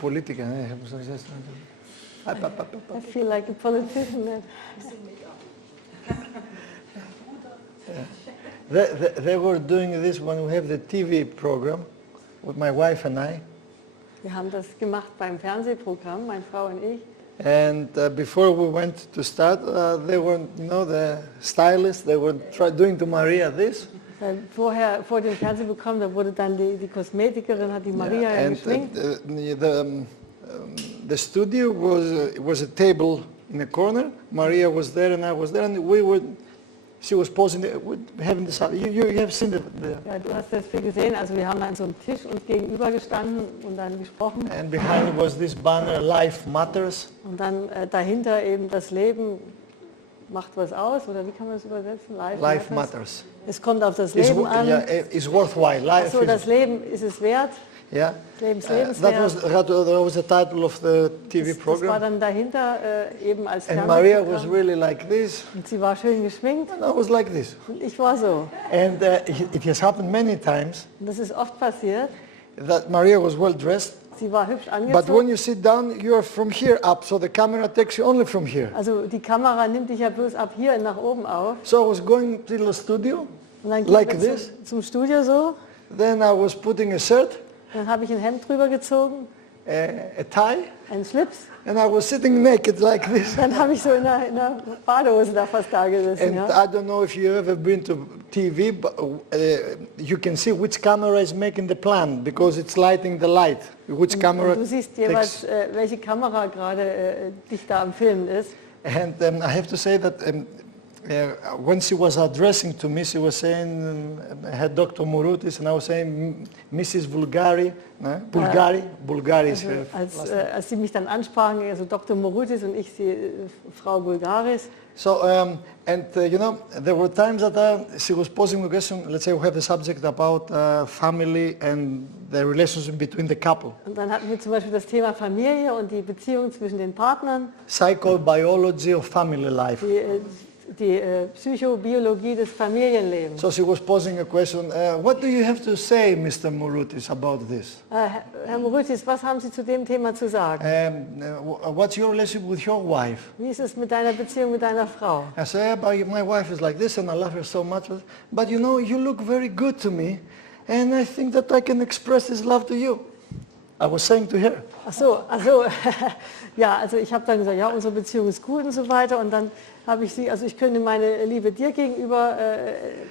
Politiker. I feel like a politician. They were doing this when we have the TV program with my wife and I. Wir haben das gemacht beim Fernsehprogramm, meine Frau und ich. And before we went to start, they were, the stylists, they were doing to Maria this. Vor dem Fernsehprogramm, da wurde dann die Kosmetikerin, hat die Maria geschminkt. The studio was a table in a corner. Maria was there and I was there, and she was posing, having this. You have seen it. Ja, du hast das gesehen. Also wir haben an so einem Tisch uns gegenüber gestanden und dann gesprochen. And behind was this banner, Life Matters. Und dann dahinter eben das Leben macht was aus, oder wie kann man das übersetzen? Life matters. Es kommt auf das Leben an. Yeah, it's worthwhile. Life so, das Leben ist es wert. Yeah. Lebenswert. That was the title of the TV program. Das war dann dahinter eben als And Maria was really like this. Und sie war schön geschminkt. And I was like this. Und ich war so. And it has happened many times. Und das ist oft passiert. That Maria was well dressed. Sie war hübsch angezogen. But when you sit down, you are from here up, so the camera takes you only from here. Also die Kamera nimmt dich ja bloß ab hier nach oben auf. So I was going to the studio, und dann like this. Zum Studio so. Then I was putting a shirt. Dann habe ich ein Hemd drüber gezogen. A tie. Ein Schlips. And I was sitting naked like this. Dann habe ich so in einer Badehose da fast da gesessen. And I don't know if you ever been to TV, but you can see which camera is making the plan because it's lighting the light. Which camera? Du siehst jeweils, welche Kamera gerade dich da am Filmen ist. And I have to say that when she was addressing to me, she was saying, had Dr.Mouroutis, and I was saying, Mrs. Bulgari, no? Bulgari is her. Als sie mich dann ansprachen, also Dr. Mouroutis und ich, Frau Bulgaris. So, there were times that she was posing the question, let's say we have the subject about family and the relationship between the couple. Und dann hatten wir zum Beispiel das Thema Familie und die Beziehung zwischen den Partnern. Psychobiology of family life. Die Psychobiologie des Familienlebens. So she was posing a question, what do you have to say, Mr. Mouroutis, about this? Herr Mouroutis, was haben Sie zu dem Thema zu sagen? What's your relationship with your wife? Wie ist es mit deiner Beziehung mit deiner Frau? I say, my wife is like this and I love her so much, but you look very good to me and I think that I can express this love to you. I was saying to her. Ach so, ja, also ich habe dann gesagt, ja, unsere Beziehung ist gut und so weiter, und dann habe ich sie, also ich könnte meine Liebe dir gegenüber,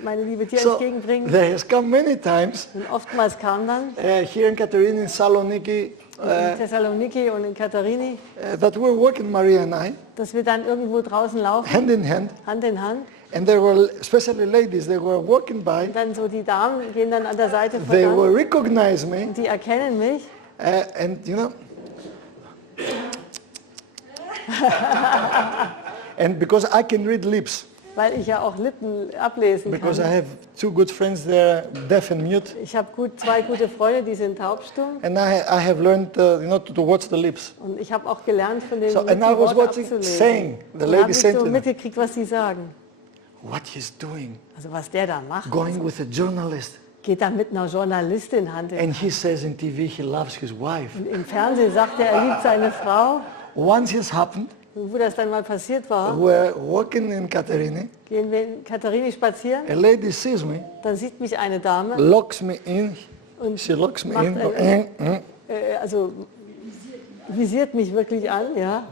meine Liebe dir entgegenbringen. There has come many times. Und oftmals kam dann here in Katerini, in Saloniki, in Thessaloniki und in Katharini, that we're walking, Maria and I, dass wir dann irgendwo draußen laufen, hand in hand. Hand in Hand. And there were, especially ladies, they were walking by. Und dann so die Damen gehen dann an der Seite voran. They will recognize me. Und die erkennen mich. And and because I can read lips. Weil ich ja auch Lippen ablesen kann. Because I have two good friends there, deaf and mute. Ich habe zwei gute Freunde, die sind taubstumm. And I have learned, to watch the lips. Und ich habe auch gelernt von den and I was watching, saying, the lady saying to them. Mitgekriegt, was sie sagen. What he's doing? Also was der da macht. Going with a journalist. Geht da mit einer Journalistin Hand in Hand. And he says in TV he loves his wife. Und im Fernsehen sagt er liebt seine Frau. Once this happened. Wo das dann mal passiert war. We're walking in Katerini. Gehen wir in Katharini spazieren. A lady sees me. Dann sieht mich eine Dame. Locks me in. Und she locks me in. Also visiert mich wirklich an, ja.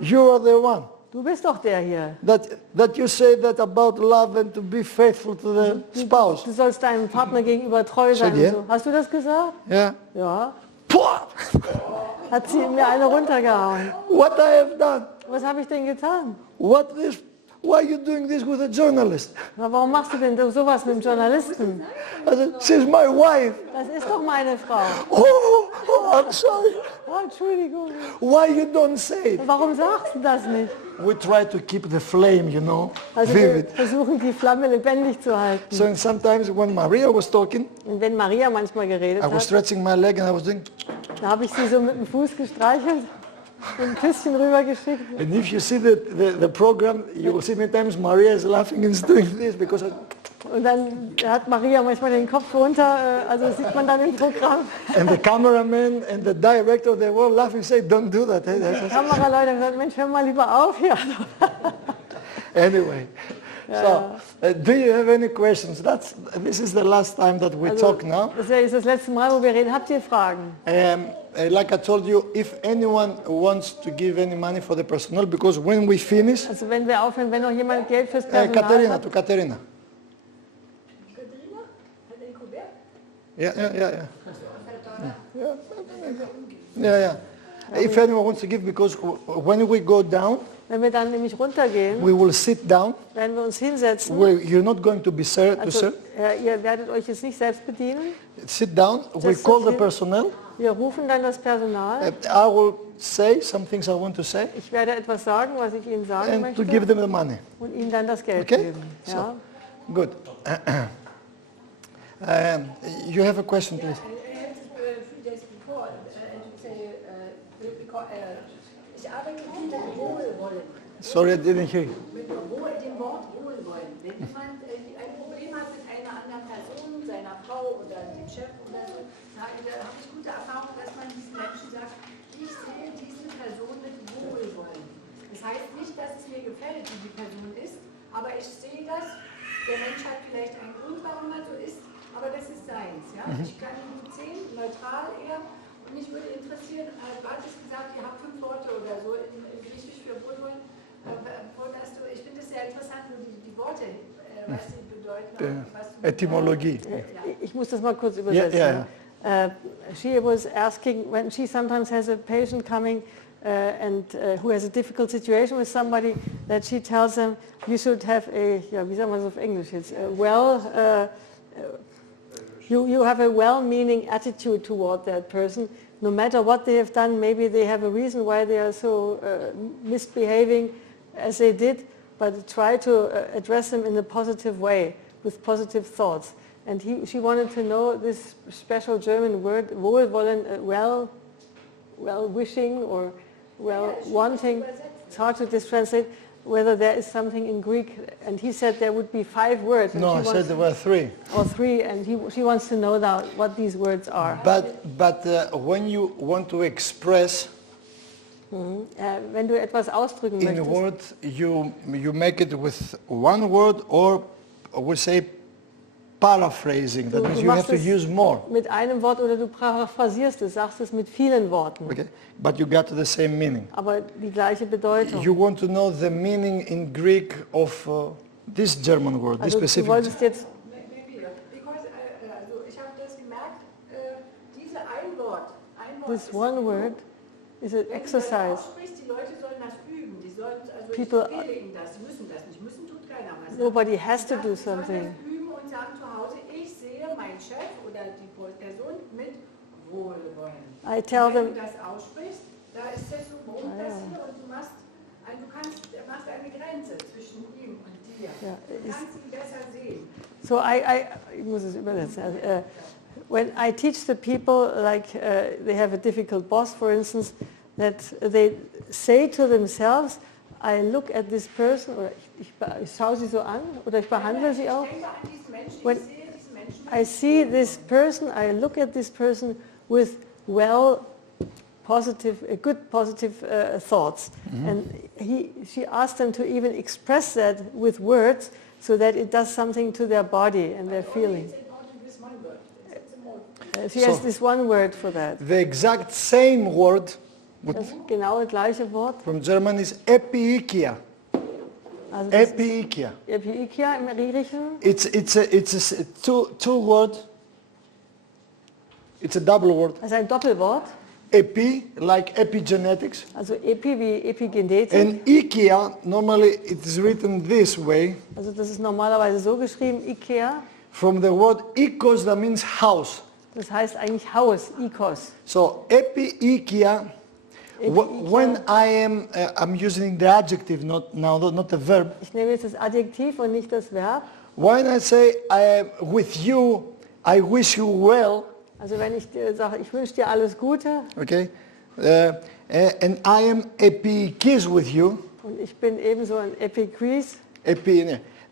You are the one. Du bist doch der hier. That you say that about love and to be faithful to the spouse. Du sollst deinem Partner gegenüber treu sein. Und so. Hast du das gesagt? Ja. Ja. Hat sie mir eine runtergehauen. What I have done? Was habe ich denn getan? Why are you doing this with a journalist? Na, warum machst du denn sowas mit einem Journalisten? She's my wife. Das ist doch meine Frau. Oh, I'm sorry. Oh, Entschuldigung. Why you don't say it? Warum sagst du das nicht? We try to keep the flame, also vivid. Wir versuchen die Flamme lebendig zu halten. So sometimes when Maria was talking, und wenn Maria manchmal geredet I was stretching my leg and I was doing. Da habe ich sie so mit dem Fuß gestreichelt. ein Küsschen rübergeschickt. And if you see the program, you will see many times Maria is laughing and is doing this because Und dann hat Maria manchmal den Kopf runter, also das sieht man dann im Programm. and the cameraman and the director, they were laughing, say, don't do that. Die Kameraleute haben gesagt, Mensch, hör mal lieber auf hier. Anyway, do you have any questions? This is the last time that we talk now. Das ist das letzte Mal, wo wir reden. Habt ihr Fragen? Like I told you, if anyone wants to give any money for the personnel, because when we finish, Also wenn wir aufhören, wenn noch jemand Geld fürs Personal Katerina, hat. to Katerina. Katerina? Hat ein Kuvert? Yeah. If anyone wants to give, because when we go down, Wenn wir dann nämlich runtergehen, we will sit down. werden wir uns hinsetzen. You're not going to be served. Also, ihr werdet euch jetzt nicht selbst bedienen. Sit down. We Just call sit the here. personnel. Wir rufen dann das Personal. I will say some things I want to say, Ich werde etwas sagen, was ich ihnen sagen and möchte, to give them the money. und ihnen dann das Geld Okay? geben. Ja? Good. You have a question, please. I had 3 days before, and you say, because, ich arbeite viel mit Wohlwollen. Sorry, I didn't hear you. Mit dem Wort Wohlwollen. Wenn jemand ein Problem hat mit einer anderen Person, seiner Frau oder dem Chef oder so, da habe ich gute Erfahrung, dass man diesen Menschen sagt, ich sehe diese Person mit Wohlwollen. Das heißt nicht, dass es mir gefällt, wie die Person ist, aber ich sehe das, der Mensch hat vielleicht einen Grund, warum er so ist, aber das ist seins. Ja? Ich kann gut sehen, neutral eher. Und mich würde interessieren, du hattest gesagt, ihr habt 5 Worte oder so in Griechisch für Wohlwollen. Ich finde es sehr interessant, wo die Worte, was sie bedeuten. Was Etymologie. Ich muss das mal kurz übersetzen. She was asking, when she sometimes has a patient coming and who has a difficult situation with somebody, that she tells them, you should have a, wie sagen wir das auf Englisch jetzt, you have a well-meaning attitude toward that person. No matter what they have done, maybe they have a reason why they are so misbehaving as they did, but try to address them in a positive way, with positive thoughts. And she wanted to know this special German word, wohlwollen, well-wishing or well-wanting. It's hard to translate whether there is something in Greek. And he said there would be 5 words. No, I said there were 3. Or 3, and she wants to know now what these words are. But when you want to express Wenn du etwas ausdrücken in a möchtest, word, you make it with one word, or we say paraphrasing. That means you have to use more. mit einem Wort oder du paraphrasierst es, sagst es mit vielen Worten, Okay, but you got the same meaning. aber die gleiche Bedeutung. You want to know the meaning in Greek of this German word, this Also du specific. wolltest jetzt, Because, also ich habe das gemerkt, diese ein Wort this one word is an wenn du das exercise. aussprichst, die Leute sollen das üben, die sollen, also People- ich empfehle ihnen das, sie müssen das nicht, müssen tut keiner was. Nobody has to do Sie sollen something. das üben und sagen zu Hause, ich sehe meinen Chef oder die Person mit Wohlwollen. I tell Wenn them, du das aussprichst, da ist das so, warum das hier und du machst eine Grenze zwischen ihm und dir. Ja, Du kannst ihn besser sehen. so ich muss es übersetzen. When I teach the people, like they have a difficult boss, for instance, that they say to themselves, I look at this person, oder ich schaue sie so an, oder ich behandle sie auch. Ich denke an diesen Menschen, When ich sehe diesen Menschen. I see this person, I look at this person with good positive thoughts. And she asked them to even express that with words so that it does something to their body and their feeling. She has this one word for that. The exact same word Das genau gleiche Wort. from German is epiikia. Also das ist Epiikia. Epiikia im Griechischen. It's a two word. It's a double word. Also ein Doppelwort. Epi, like epigenetics. Also Epi wie Epigenetik. And ikia, normally it is written this way, Also das ist normalerweise so geschrieben, Ikea. from the word ikos, that means house. Das heißt eigentlich Haus, Ikos. So epiikia, when I'm using the adjective, not the verb. Ich nehme jetzt das Adjektiv und nicht das Verb. When I say with you, I wish you well. Also wenn ich dir sage, ich wünsche dir alles Gute, Okay, and I am epikis with you. Und ich bin ebenso ein Epikris.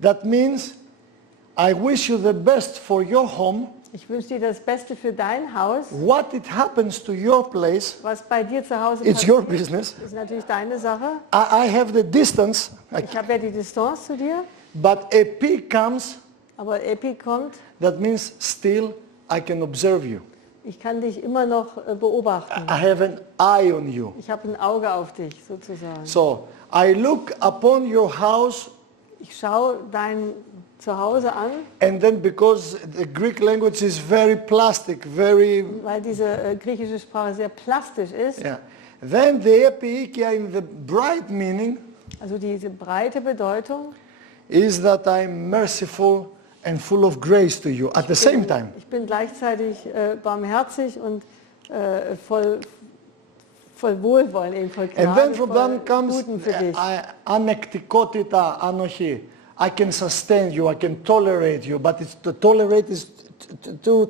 That means I wish you the best for your home. Ich wünsche dir das Beste für dein Haus. What it happens to your place, Was bei dir zu Hause it's your passiert, business. ist natürlich deine Sache. I have the distance, Ich habe ja die Distanz zu dir, but epi comes, aber Epi kommt. that means still I can observe you. Ich kann dich immer noch beobachten. I have an eye on you. Ich habe ein Auge auf dich, sozusagen. So I look upon your house, Ich schaue dein Zuhause an, and then because the Greek language is very plastic, very, weil diese griechische Sprache sehr plastisch ist. yeah. Then the epiikia in the bright meaning Also diese breite Bedeutung. is that I'm merciful and full of grace to you at the same time. Ich bin gleichzeitig barmherzig und voll Wohlwollen, eben voll And Gnade, then from voll then comes Guten für dich. anektikotita, anochi. I can sustain you, I can tolerate you, but it's, to tolerate is to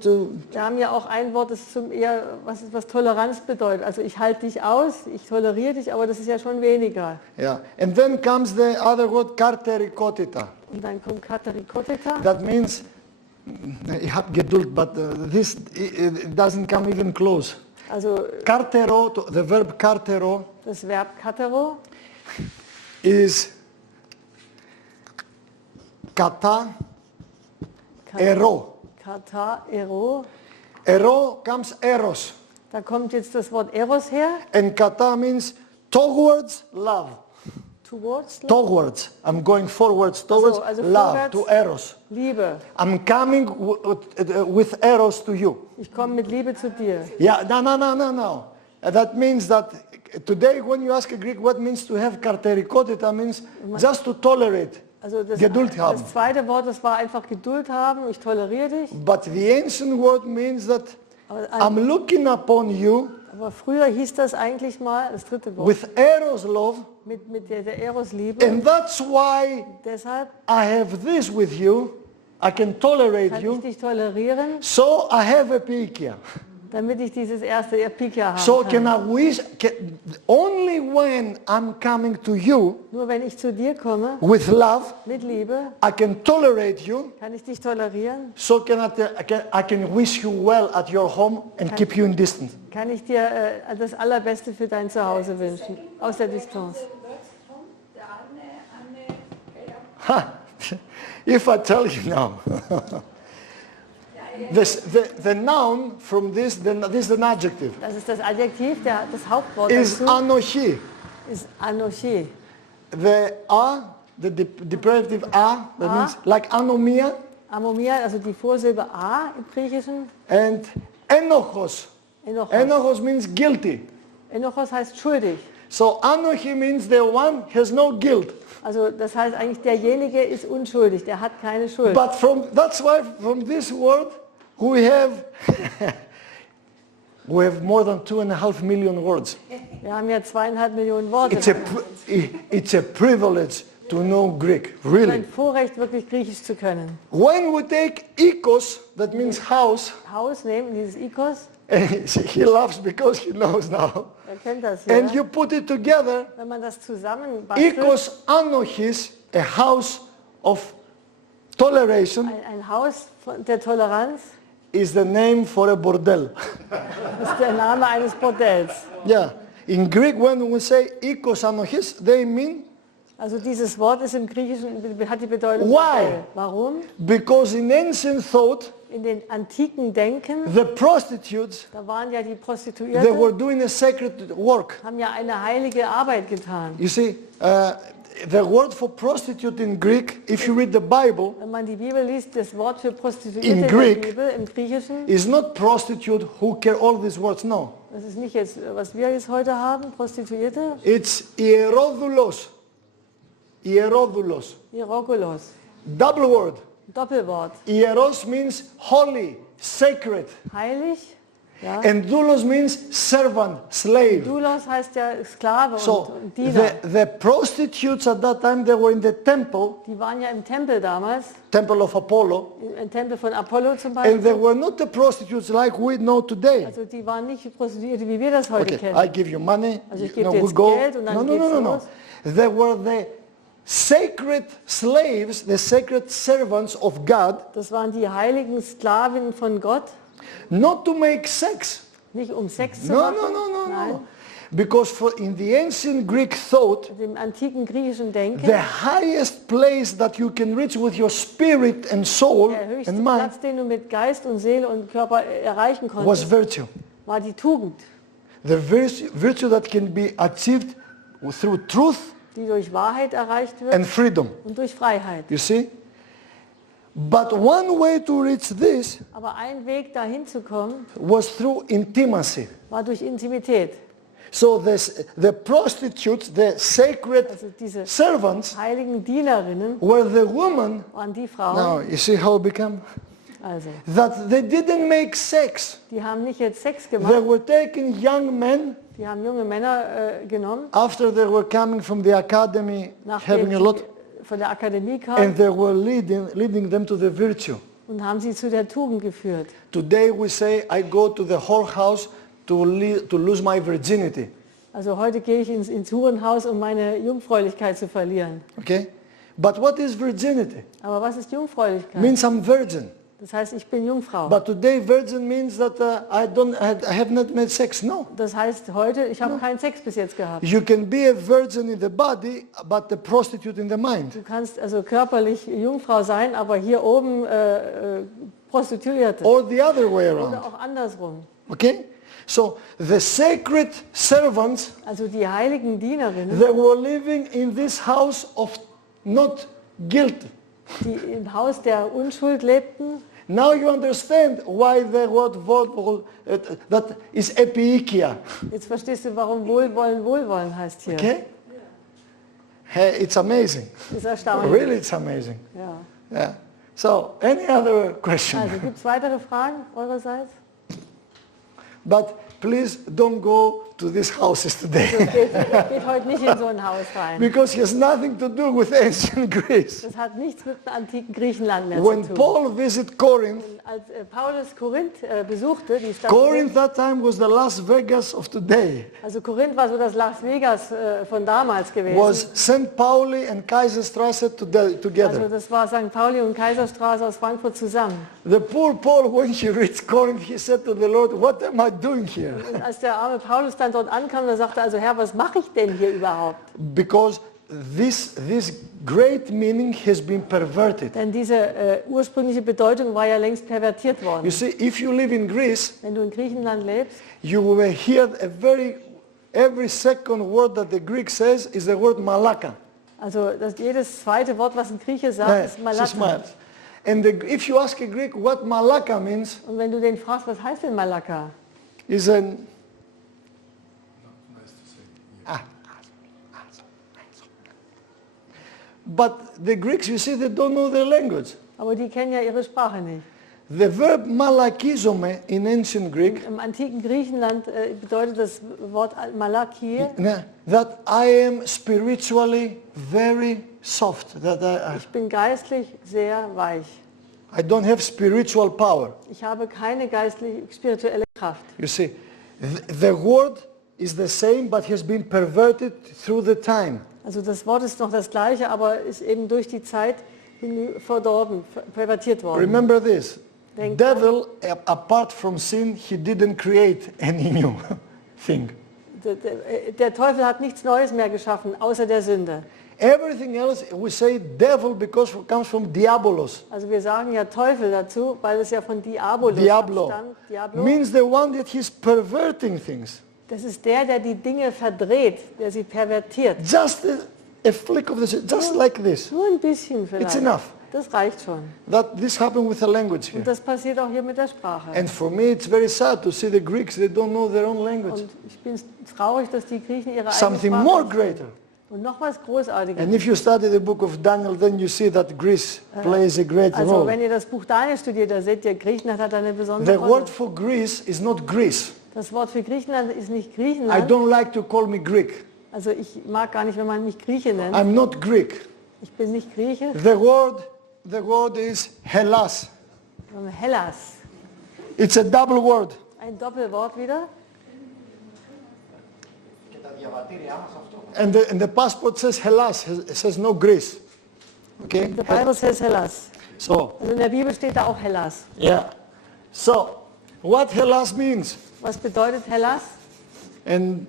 Wir haben ja auch ein Wort, das zum eher, was Toleranz bedeutet. Also ich halte dich aus, ich toleriere dich, aber das ist ja schon weniger. yeah. And then comes the other word, karterikotita. Und dann kommt Katerikoteta. That means, I have geduld, but this it doesn't come even close. Also Kartero, the verb kartero, das Verb katero is kata, ero. Kata, Ero. Ero comes eros, Da kommt jetzt das Wort Eros her. and kata means towards love. Towards love. Towards. I'm going forwards towards also love, vorwärts. to eros. Liebe. I'm coming with eros to you. Ich komme mit Liebe zu dir. Yeah, no. That means that today when you ask a Greek what means to have karterikotita means just to tolerate. Also Geduld haben. das zweite Wort, das war einfach Geduld haben. Ich toleriere dich. But the ancient word means that Aber, I'm looking upon you aber früher hieß das eigentlich mal, das dritte Wort, with eros love, mit der Eros-Liebe. and that's why Deshalb I have this with you. I can tolerate kann ich you. dich tolerieren, So I have epikia. damit ich dieses erste Epikia haben So kann. can I wish, only when I'm coming to you Nur wenn ich zu dir komme, with love, mit Liebe, I can tolerate you. kann ich dich tolerieren, So I can wish you well at your home and keep you in distance. kann ich dir das Allerbeste für dein Zuhause wünschen, aus der Distanz. Ha! If I tell you now, the noun from this is an adjective, Das ist das Adjektiv, das Hauptwort is dazu anochi. ist Anarchie. The deprivative a, that A. means like anomia, Amomia, also die Vorsilbe A im Griechischen. and enochos. Enochos. Enochos means guilty. Enochos heißt schuldig. So anochi means the one has no guilt. Also das heißt eigentlich, derjenige ist unschuldig, der hat keine Schuld. But that's why from this word we have more than 2.5 million words. Wir haben ja 2,5 Millionen Worte. It's a privilege to know Greek, Ein really. Vorrecht, wirklich Griechisch zu können. When we take ikos, that means house, Haus nehmen, dieses Ikos, he laughs because he knows now. wer kennt das hier? And you put it together, Wenn man das zusammenbastelt, ikos anochis, a house of toleration, ein Haus der Toleranz, is the name for a bordel. ist der Name eines Bordells. Yeah. In Greek, when we say ikos anochis, they mean Also dieses Wort ist im Griechischen, hat die Bedeutung Why? Bordell. Warum? because in ancient thought, In den antiken Denken, the prostitutes, da waren ja die they Prostituierten, were doing a sacred work. haben ja eine heilige Arbeit getan. You see, the word for prostitute in Greek, if you read the Bible, Wenn man die Bibel liest, das Wort für Prostituierte In in Greek, der Bibel im Griechischen, is not prostitute who care all these words, no. das ist nicht jetzt, was wir jetzt heute haben, Prostituierte, It's hierodoulos. Hierodoulos. Hierokulos, Double word. Doppelwort. Hieros means holy, sacred. Heilig, Ja? And doulos means servant, slave. Doulos heißt ja Sklave So und Diener. the prostitutes at that time, they were in the temple, Die waren ja im Tempel damals, temple of Apollo, im Tempel von Apollo zum and they Beispiel. were not the prostitutes like we know today. Also die waren nicht die Prostituierte, wie wir das heute Okay, I kennen. give you money, Also ich you gebe know, dir we jetzt go. Geld und dann No, no, geht's no, no, no. los. They were the sacred slaves, the sacred servants of God, Das waren die heiligen Sklavinnen von Gott, not to make sex. nicht um Sex zu No, machen. no, no, no, Nein. no. Because in the ancient Greek thought, Dem antiken griechischen Denken, the highest place that you can reach with your spirit and soul der höchste and mind Platz, den du mit Geist und Seele und Körper erreichen was konntest, virtue. war die Tugend, The virtue that can be achieved through truth die durch Wahrheit erreicht wird and freedom. und durch Freiheit. You see? But one way to reach this Aber ein Weg dahin zu kommen, was through intimacy. war durch Intimität. So the prostitutes, the sacred Also diese servants, heiligen Dienerinnen were the women. waren die Frauen, Now, you see how it became? also That they didn't make sex. die haben nicht jetzt Sex They gemacht, were taking young men die haben junge Männer genommen, after they were coming from the academy, nachdem having a lot, sie von der Akademie and kamen they were leading them to the virtue. und haben sie zu der Tugend geführt. Today we say, I go to the whorehouse to lose my virginity. Also heute gehe ich ins Hurenhaus, um meine Jungfräulichkeit zu verlieren. Okay? But what is virginity? Aber was ist Jungfräulichkeit? Means I'm virgin. Das heißt, ich bin Jungfrau. But today virgin means that I have not made sex. No. Das heißt heute, ich habe keinen Sex bis jetzt gehabt. You can be a virgin in the body, but a prostitute in the mind. Du kannst also körperlich Jungfrau sein, aber hier oben Prostituierte. Or the other way Oder around. auch andersrum. Okay? So the sacred servants, Also die heiligen Dienerinnen, they were living in this house of not guilt. die im Haus der Unschuld lebten. Now you understand why the word that is epeikia. Jetzt verstehst du, warum Wohlwollen heißt hier. Okay? Hey, it's amazing. Das ist erstaunlich. Really, it's amazing. Ja. Yeah. So, any other question? Also gibt es weitere Fragen eurerseits? But please don't go to these houses today. Geht heute nicht in so ein Haus rein. Because it has nothing to do with ancient Greece. Das hat nichts mit dem antiken Griechenland mehr When zu tun. Paul visited Corinth, Als Paulus Korinth besuchte, die Stadt Corinth that time was the Las Vegas of today. also Korinth war so das Las Vegas von damals gewesen. Was St. Pauli and Kaiserstraße Also together. das war St. Pauli und Kaiserstraße aus Frankfurt zusammen. The poor Paul, when he reached Corinth, he said to the Lord, what am I doing here? Und als der arme Paulus dann dort ankam, da sagte er, also Herr, was mache ich denn hier überhaupt? Because this great meaning has been perverted. Denn diese ursprüngliche Bedeutung war ja längst pervertiert You worden. see, if you live in Greece, Wenn du in Griechenland lebst, you will hear every second word that the Greek says is the word malaka. also jedes zweite Wort, was ein Grieche sagt, Right, ist she Malaka. smiles. And if you ask a Greek what malaka means, Und wenn du den fragst, was heißt denn Malaka? is an but the Greeks, you see, they don't know their language. Aber die kennen ja ihre Sprache nicht. The verb malakizome in ancient Greek, Im antiken Griechenland bedeutet das Wort Malaki, that I am spiritually very soft, that ich bin geistlich sehr weich. I don't have spiritual power. Ich habe keine spirituelle Kraft. You see, the word is the same but has been perverted through the time. Also das Wort ist noch das gleiche, aber ist eben durch die Zeit verdorben, pervertiert worden. Remember this, Denk devil, apart from sin, he didn't create any new thing. Der Teufel hat nichts Neues mehr geschaffen, außer der Sünde. Everything else, we say devil because it comes from diabolos. Also wir sagen ja Teufel dazu, weil es ja von Diabolus Diablo abstammt. Diablo. means the one that he's perverting things. Das ist der die Dinge verdreht, der sie pervertiert. Just a flick of the, just like this. Nur ein bisschen vielleicht. It's enough. Das reicht schon. This happened with the language here. Und das passiert auch hier mit der Sprache. And for me, it's very sad to see the Greeks, they don't know their own language. Und ich bin traurig, dass die Griechen ihre eigene Something Sprache more nicht greater. Und noch was Großartiges. And if you study the book of Daniel, then you see that Greece plays a great Also role. wenn ihr das Buch Daniel studiert, da seht ihr, Griechenland hat eine besondere The Rolle. word for Greece is not Greece. Das Wort für Griechenland ist nicht I Griechenland. don't like to call me Greek. Also ich mag gar nicht, wenn man mich Grieche nennt. I'm not Greek. Ich bin nicht Grieche, The word is Hellas. sondern Hellas. It's a double word. Ein Doppelwort wieder. And the passport says Hellas, it says no Greece. Okay? The Bible says Hellas. So, Also in der Bibel steht da auch Hellas. yeah. So, what Hellas means, Was bedeutet Hellas? and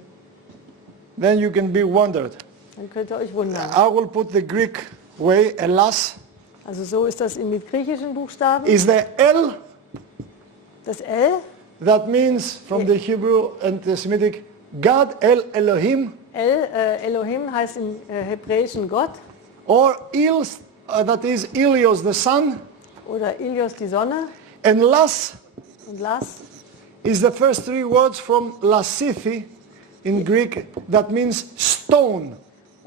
then you can be wondered. Dann könnt ihr euch wundern. I will put the Greek way, Hellas. Also so ist das mit griechischen Buchstaben. Is the L Das L, that means from the Hebrew and the Semitic, God, El Elohim, Elohim heißt im Hebräischen Gott or Ils, that is Ilios, the sun, oder Ilios die Sonne and Las und Las. is the first three words from Lasithi in Greek, that means stone.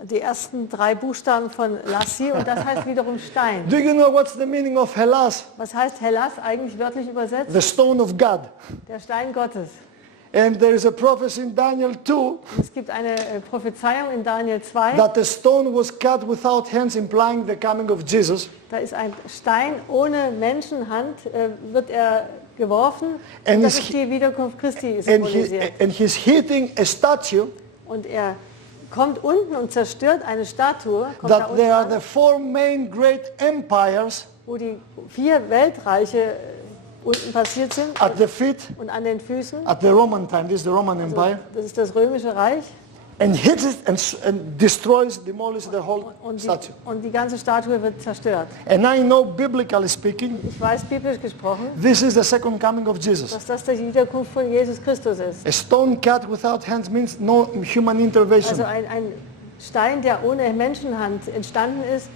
Die ersten drei Buchstaben von Lassi und das heißt wiederum Stein. Do you know what's the meaning of Hellas? Was heißt Hellas eigentlich wörtlich übersetzt? The stone of God. Der Stein Gottes. And there is a prophecy in Daniel 2 Und es gibt eine Prophezeiung in Daniel 2. that the stone was cut without hands, implying the coming of Jesus. Da ist ein Stein ohne Menschenhand, wird er geworfen. And Und das is ist die Wiederkunft Christi And, symbolisiert. and he's hitting a statue Und er kommt unten und zerstört eine Statue, kommt da that unten there are an, the four main great empires wo die 4 Weltreiche unten passiert sind at the feet und an den Füßen. at the Roman time. This is the Roman Empire. Das ist das Römische Reich. And hits it and destroys, demolishes the whole Und statue. die ganze Statue wird zerstört. And I know, biblically speaking, Ich weiß biblisch gesprochen, this is the second coming of Jesus. dass das die Wiederkunft von Jesus Christus ist. A stone cut without hands means no human intervention. Also ein Stein, der ohne Menschenhand entstanden ist,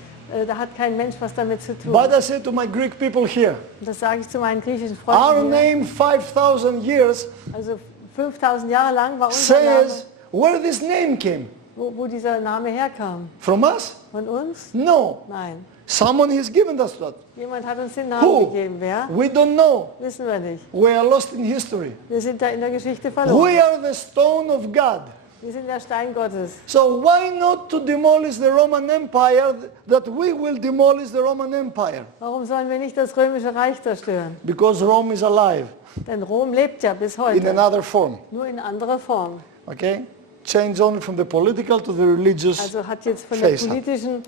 da hat kein Mensch was damit zu tun. But I say to my Greek people here, Und das sage ich zu meinen griechischen our Freunden hier. name 5,000 years Also 5000 Jahre lang war unser Name, says where this name came. wo dieser Name herkam. From us? Von uns? No. Nein. Someone has given us that. Jemand hat uns den Namen Who? gegeben. Wer? We don't know. Wissen wir nicht. We are lost in history. Wir sind da in der Geschichte verloren. We are the stone of God. Wir sind der Stein Gottes. So why not to demolish the Roman Empire, that we will demolish the Roman Empire? Warum sollen wir nicht das Römische Reich zerstören? Because Rome is alive Denn Rom lebt ja bis in heute. another form. Nur in anderer Form. Okay? Change only from the political to the religious. Also hat jetzt von der Face. politischen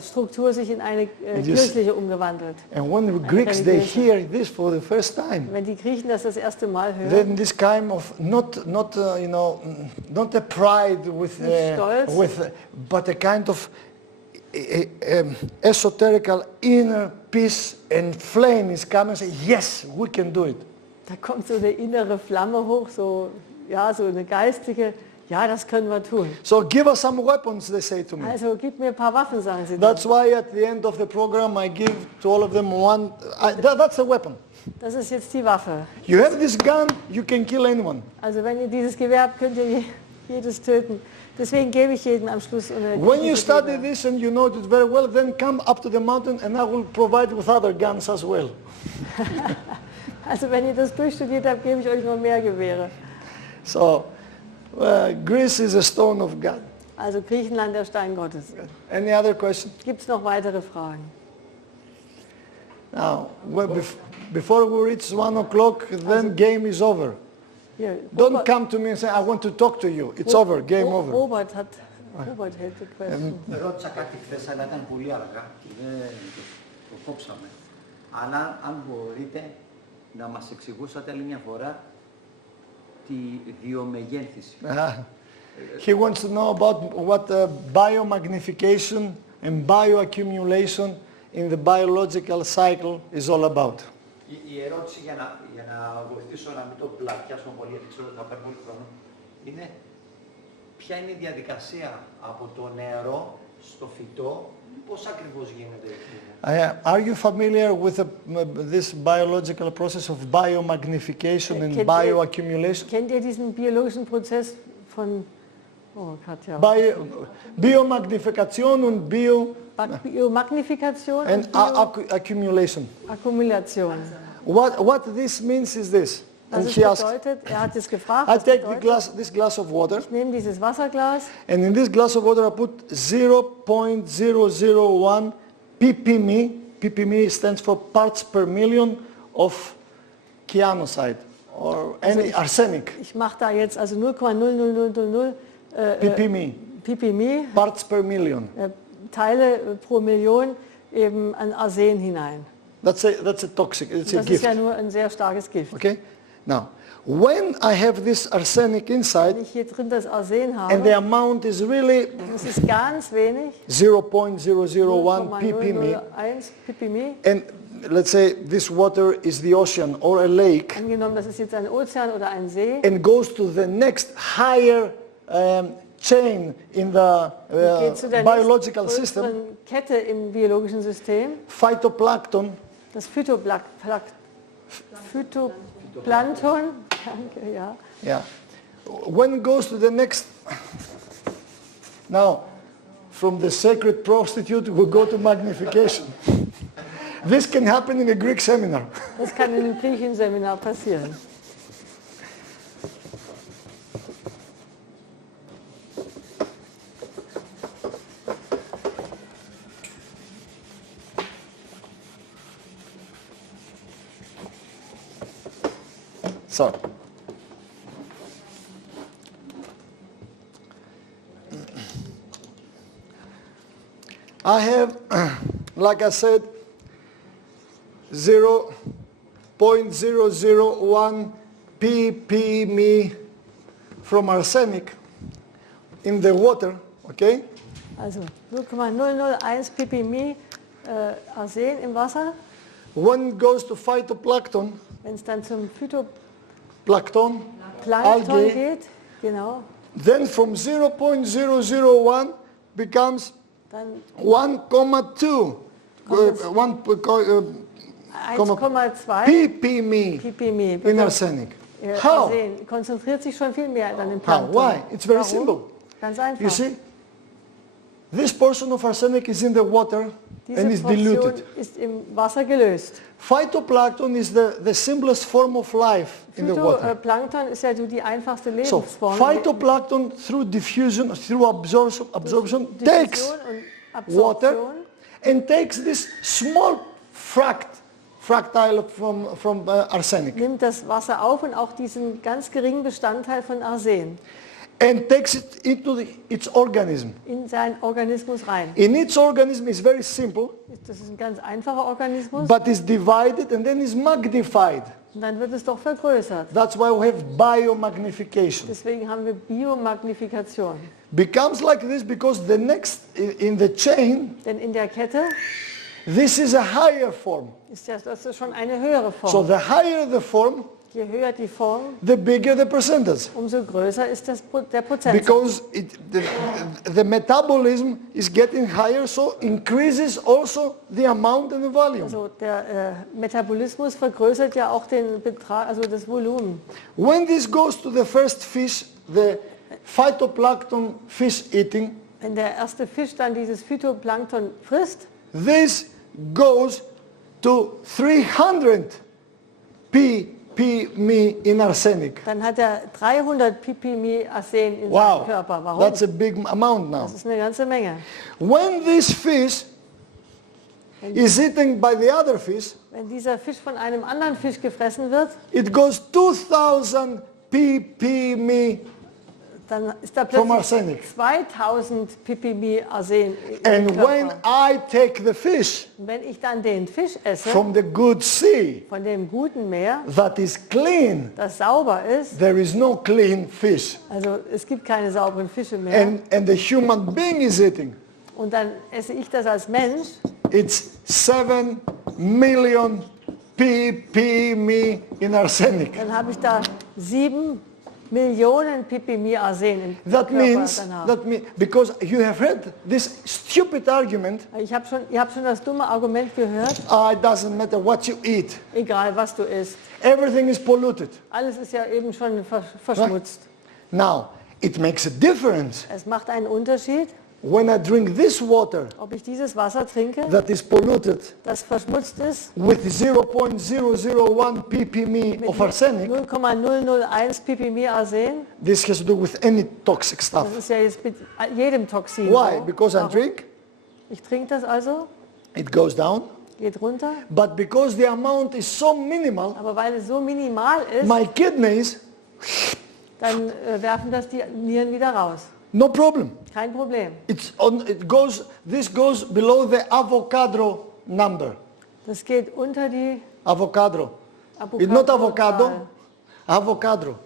Struktur sich in eine you kirchliche umgewandelt. And when the Greeks, they hear this for the first time, Wenn die Griechen das erste Mal hören, then this kind of not a pride with, Stolz. but a kind of esoterical inner peace and flame is coming and say, yes, we can do it. da kommt so eine innere Flamme hoch, so eine geistige, ja, das können wir tun. So give us some weapons, they say to me. Also gib mir ein paar Waffen, sagen sie dann. That's why at the end of the program I give to all of them one, that's a weapon. Das ist jetzt die Waffe. You have this gun, you can kill anyone. Also wenn ihr dieses Gewehr habt, könnt ihr jedes töten. Deswegen gebe ich jedem am Schluss eine When you dieses study Gewehr. this and you know it very well, then come up to the mountain and I will provide with other guns as well. Also wenn ihr das durchstudiert habt, gebe ich euch noch mehr Gewehre. So, Greece is a stone of God. Also Griechenland, der Stein Gottes. Any other question? Gibt es noch weitere Fragen? Now, before we reach 1 o'clock, then game is over. Hier, Don't come to me and say, I want to talk to you. It's over, game over. Robert hält die question. Ρώτησα κάτι χθες, αλλά ήταν πολύ αργά και δεν το κόψαμε. Αλλά αν μπορείτε να μας εξηγούσατε άλλη μια φορά τη βιομεγένθηση. He wants to know about what biomagnification and bioaccumulation in the biological cycle is all about. Η ερώτηση για να βοηθήσω να μην το πλατιάσω πολύ, γιατί ξέρω ότι θα παίρνει πολύ χρόνο, είναι ποια είναι η διαδικασία από το νερό στο φυτό, πώς ακριβώς γίνεται. Are you familiar with this biological process of biomagnification and bioaccumulation? Kennt ihr diesen biologischen Prozess von Oh, Katja. Biomagnifikation und Biomagnifikation and und accumulation. Bioakkumulation. What this means is this. Was And es she asked, bedeutet, er hat es gefragt, I was take bedeutet, this glass of water, ich nehme dieses Wasserglas and in this glass of water I put 0.001 ppm. Ppm stands for parts per million of cyanoside or any arsenic. ich mache da jetzt also 0,00000 ppm, ppm, parts per million. Teile pro Million eben an Arsen hinein. That's a toxic, it's a Das ist gift. ja nur ein sehr starkes Gift. Okay? Now, when I have this arsenic inside, Wenn ich hier drin das Arsen and the habe, amount is really das ist ganz wenig, 0.001 ppm, 0,001 ppm. and let's say this water is the ocean or a lake, Angenommen, das ist jetzt ein Ozean oder ein See, and goes to the next higher chain in the geht zu der biological system, nächstgrößeren Kette im biologischen System, phytoplankton, das Phytoplankton, danke, ja. yeah. When it goes to the next, now, from the sacred prostitute we go to magnification. This can happen in a Greek seminar. Das kann in einem griechischen Seminar passieren. So, I have, like I said, 0.001 ppm from arsenic in the water, okay? Also 0,001 ppm Arsen im Wasser. When it goes to phytoplankton, Wenn es dann zum plankton, Phytoplankton algae, geht, genau, then from 0.001 becomes dann 1,2 1,2 ppm ppm. in arsenic. How? Arsen konzentriert sich schon viel mehr dann im How? Plankton. Why? It's very Warum? simple. Ganz einfach. You see, this portion of arsenic is in the water Diese and is Portion diluted. ist im Wasser gelöst. Phytoplankton is the simplest form of life in the water. Phytoplankton ist ja so die einfachste So, Lebensform. phytoplankton through diffusion, through absorption takes Diffusion und water Absorption and takes this small fractile from arsenic nimmt das Wasser auf und auch diesen ganz geringen Bestandteil von Arsen and takes it into its organism. in seinen Organismus rein. In its organism is very simple, Das ist ein ganz einfacher Organismus but is divided and then is magnified. und dann wird es doch vergrößert. That's why we have biomagnification. Deswegen haben wir Biomagnifikation. Becomes like this because the next in the chain, Denn in der Kette this is a higher form. das ist schon eine höhere So Form. the higher the form, Je höher die Form, the bigger the percentage. umso größer ist der Prozentsatz. Because the metabolism is getting higher, so increases also the amount and the volume. Also der Metabolismus vergrößert ja auch den Betrag, also das Volumen. When this goes to the first fish, the phytoplankton fish eating, Wenn der erste Fisch dann dieses Phytoplankton frisst, this goes to 300 ppm in arsenic. dann hat er 300 ppm Arsen in Wow, seinem Körper. Warum? that's a big amount now. Das ist eine ganze Menge. When this fish is eaten by the other fish, Wenn dieser Fisch von einem anderen Fisch gefressen wird, it goes 2000 ppm, dann ist da From plötzlich arsenic. 2000 ppm Arsen im and when Körper. I take the fish Und wenn ich dann den Fisch esse, from the good sea von dem guten Meer, that is clean, das sauber ist, there is no clean fish. also es gibt keine sauberen Fische mehr, And the human being is eating. und dann esse ich das als Mensch, It's 7 million ppm in arsenic. dann habe ich da 7 Millionen ppm Arsen im That Körper means, danach. because you have heard this stupid argument, Ihr habt schon das dumme Argument gehört, it doesn't matter what you eat, egal was du isst. everything is polluted. Alles ist ja eben schon verschmutzt. Now, It makes a difference Es macht einen Unterschied, when I drink this water ob ich dieses Wasser trinke, that is polluted das verschmutzt ist, with 0.001 ppm mit of arsenic. 0,001 ppm Arsen. This has to do with any toxic stuff. Das ist ja jetzt mit jedem Toxin. Why? so. Because I Warum? drink, Ich trinke das also, it goes down. geht runter, But because the amount is so minimal, aber weil es so minimal ist, my kidneys, dann werfen das die Nieren wieder raus. no problem. Kein Problem. This goes below the avocado number. Das geht unter die Avocado. It's not avocado. Avocado.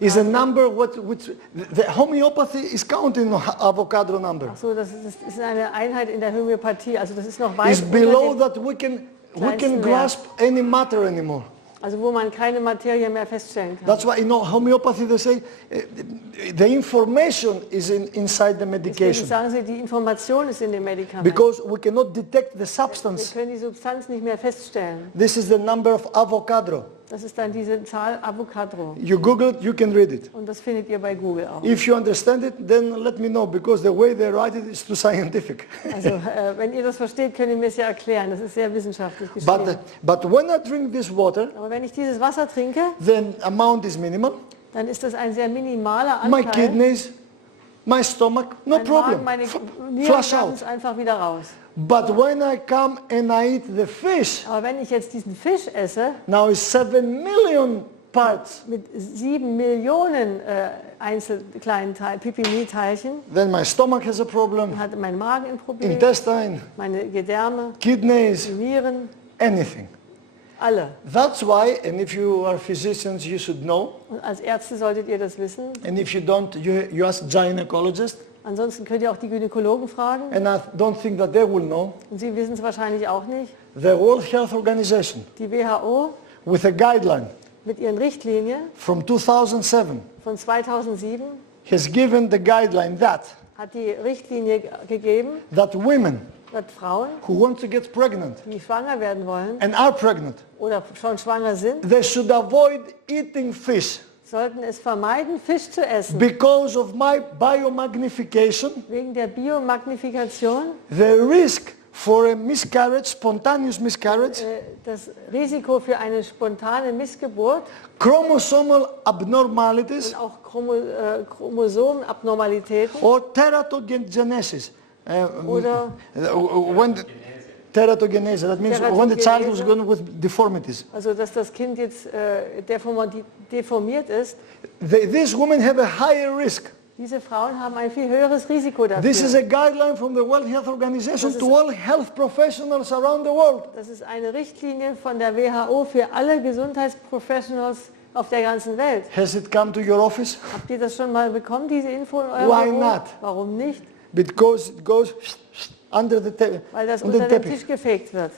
Is a number which the homeopathy is counting avocado number. Ach so, das ist eine Einheit in der Homöopathie. Also das ist noch weit It's unter below dem, that we can kleinsten grasp any matter anymore. also wo man keine Materie mehr feststellen kann. That's why homeopathy they say the information is inside the Deswegen medication sagen sie, die Information ist in dem Medikament. because we cannot detect the Wir substance. können die Substanz nicht mehr feststellen. This is the number of avocado. Das ist dann diese Zahl Avocado. You Google it, you can read it. Und das findet ihr bei Google auch. If you understand it, then let me know because the way they write it is too scientific. Also wenn ihr das versteht, könnt ihr mir es ja erklären. Das ist sehr wissenschaftlich geschrieben. But when I drink this water, Aber wenn ich dieses Wasser trinke, the amount is minimal. dann ist das ein sehr minimaler My Anteil. kidneys, my stomach, no Mein problem. Magen, meine Nieren Flush schaffen out. es einfach wieder raus. But when I come and I eat the fish, Aber wenn ich jetzt diesen Fisch esse, now it's 7 million parts. mit 7 Millionen kleinen Pipimi-Teilchen, Then my stomach has a problem, hat mein Magen ein Problem, intestine, meine Gedärme, kidneys, die Nieren, anything. alle. That's why, and if you are physicians, you should know. Und als Ärzte solltet ihr das wissen. And if you don't, you ask gynecologist. Ansonsten könnt ihr auch die Gynäkologen fragen. And I don't think that they will know. Und sie wissen es wahrscheinlich auch nicht. The World Health Organization, Die WHO with a guideline mit ihren Richtlinien from 2007, von 2007 has given the guideline that hat die Richtlinie gegeben, women dass Frauen, who want to get pregnant die schwanger werden wollen and are pregnant, oder schon schwanger sind, they should avoid eating fish sollten es vermeiden, Fisch zu essen. because of my biomagnification. Wegen der Biomagnifikation, The risk for a miscarriage, spontaneous miscarriage, das Risiko für eine spontane Missgeburt chromosomal abnormalities, und auch Chromosomenabnormalitäten or teratogenesis. oder When teratogenese, that means when the child was born with deformities. also dass das Kind jetzt deformiert ist. These women have a higher risk. Diese Frauen haben ein viel höheres Risiko dafür. This is a guideline from the World Health Organization Das ist- to all health professionals around the world. Das ist eine Richtlinie von der WHO für alle Gesundheitsprofessionals auf der ganzen Welt. Has it come to your office? Habt ihr das schon mal bekommen, diese Info in eurem Why Büro? not? Warum nicht? Because it goes under the Weil das under unter the den teppich. Tisch gefegt wird.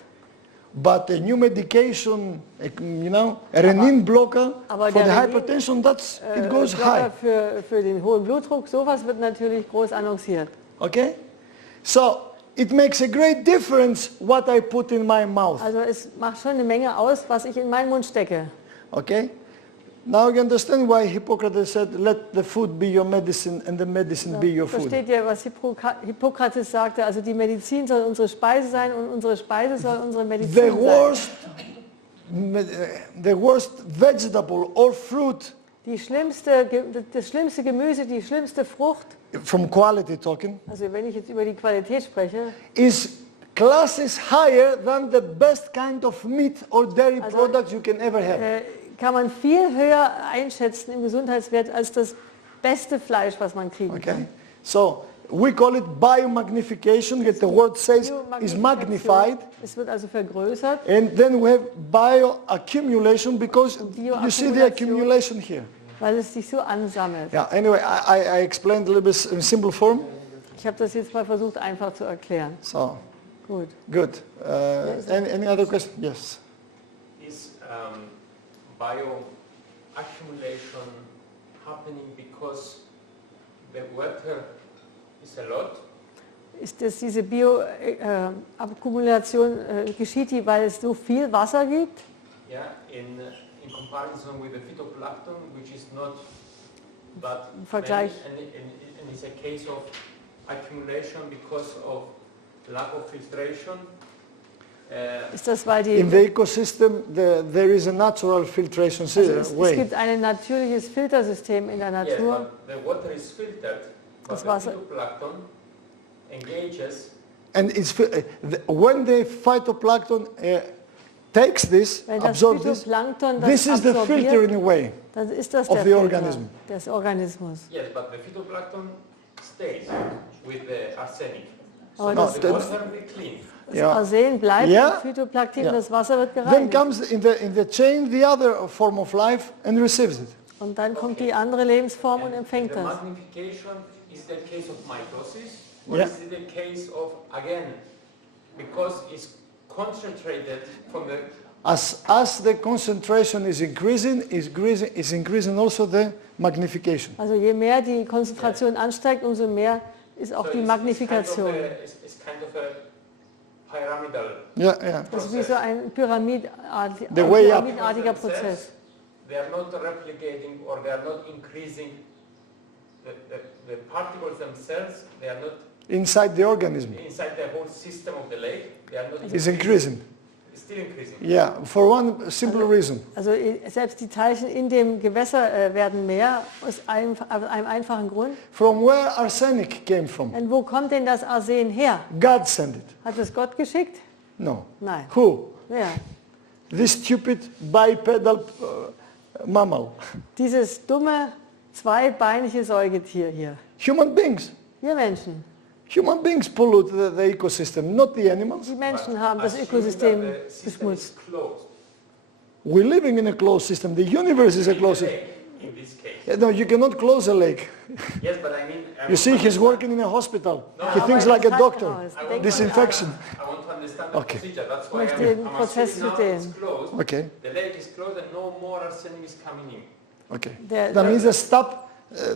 But a new medication, a renin blocker aber for der the Renin, hypertension, it goes high. Blocker für den hohen Blutdruck, sowas wird natürlich groß annonciert. Okay? So it makes a great difference what I put in my mouth. Also es macht schon eine Menge aus, was ich in meinen Mund stecke. Okay? Now you understand why Hippocrates said, let the food be your medicine and the medicine be your food. Versteht ihr, was Hippokrates sagte? Also die Medizin soll unsere Speise sein und unsere Speise soll unsere Medizin The sein. worst vegetable or fruit, Das schlimmste Gemüse, die schlimmste Frucht, from quality talking, also wenn ich jetzt über die Qualität spreche, is classes higher than the best kind of meat or dairy Also, products you can ever have. kann man viel höher einschätzen im Gesundheitswert als das beste Fleisch, was man kriegen Okay? kann. So we call it biomagnification, that the word says is magnified. Es wird also vergrößert. And then we have bioaccumulation because you see the accumulation here. Weil es sich so ansammelt. Yeah, anyway, I explained a little bit in simple form. Ich habe das jetzt mal versucht einfach zu erklären. So, Gut. good. Any other question? Yes. Is bioaccumulation happening because the water is a lot? Ist das diese Bioakkumulation, geschieht die, weil es so viel Wasser gibt? Yeah, in comparison with the phytoplankton, which is not But Vergleich. and it's a case of accumulation because of lack of filtration. Ist das, weil In die, the ecosystem, there is a natural filtration also es way. gibt ein natürliches Filtersystem in der Yes, Natur. but the water is filtered, but Das the Wasser- phytoplankton engages. And when the phytoplankton takes this, Wenn das absorbs this, Phytoplankton this das is the filter absorbiert, in a way. dann ist das of der the Filter organism. des Organismus. Yes, but the phytoplankton stays with the arsenic. Aber No, das, The that's- water is clean. das Yeah. Arsen bleibt Ja. im Phytoplankton, Ja. das Wasser wird Then gereinigt. comes in the chain the other form of life and receives it. Und dann kommt die andere Lebensform und empfängt the das. magnification is the case of mitosis, or Yeah. is it the case of, again, because it's concentrated from the, As the concentration is increasing also the magnification. Also je mehr die Konzentration ansteigt, umso mehr ist auch die Magnifikation. It's kind of a pyramidal. Yeah. Das ist wie so ein pyramidartiger The way up. Prozess. They are not replicating or they are not increasing the particles themselves. They are not Inside the organism inside the whole system of the lake. They are not is increasing. It's still increasing. Yeah, for one simple reason. Also selbst die Teilchen in dem Gewässer werden mehr, aus einem einfachen Grund. From where arsenic came from? Und wo kommt denn das Arsen her? God sent it. Hat es Gott geschickt? No. Nein. Who? Ja. This stupid bipedal mammal. Dieses dumme, zweibeinige Säugetier hier. Human beings. Wir Menschen. Human beings pollute the ecosystem, not the animals. Die Menschen haben das Assuming Ökosystem that the system is beschmutzt. closed. We're living in a closed system. The universe is a closed system. In this case. No, you cannot close a lake. Yes, but I mean. You see, he's working in a hospital. He Aber thinks im like a doctor. Krankenhaus. Denk Disinfection. I want to understand the Okay. procedure. That's why möchte den I'm Prozess assuming now it's verstehen. closed. Okay. The lake is closed and no more arsenic is coming in. Okay. Der- That means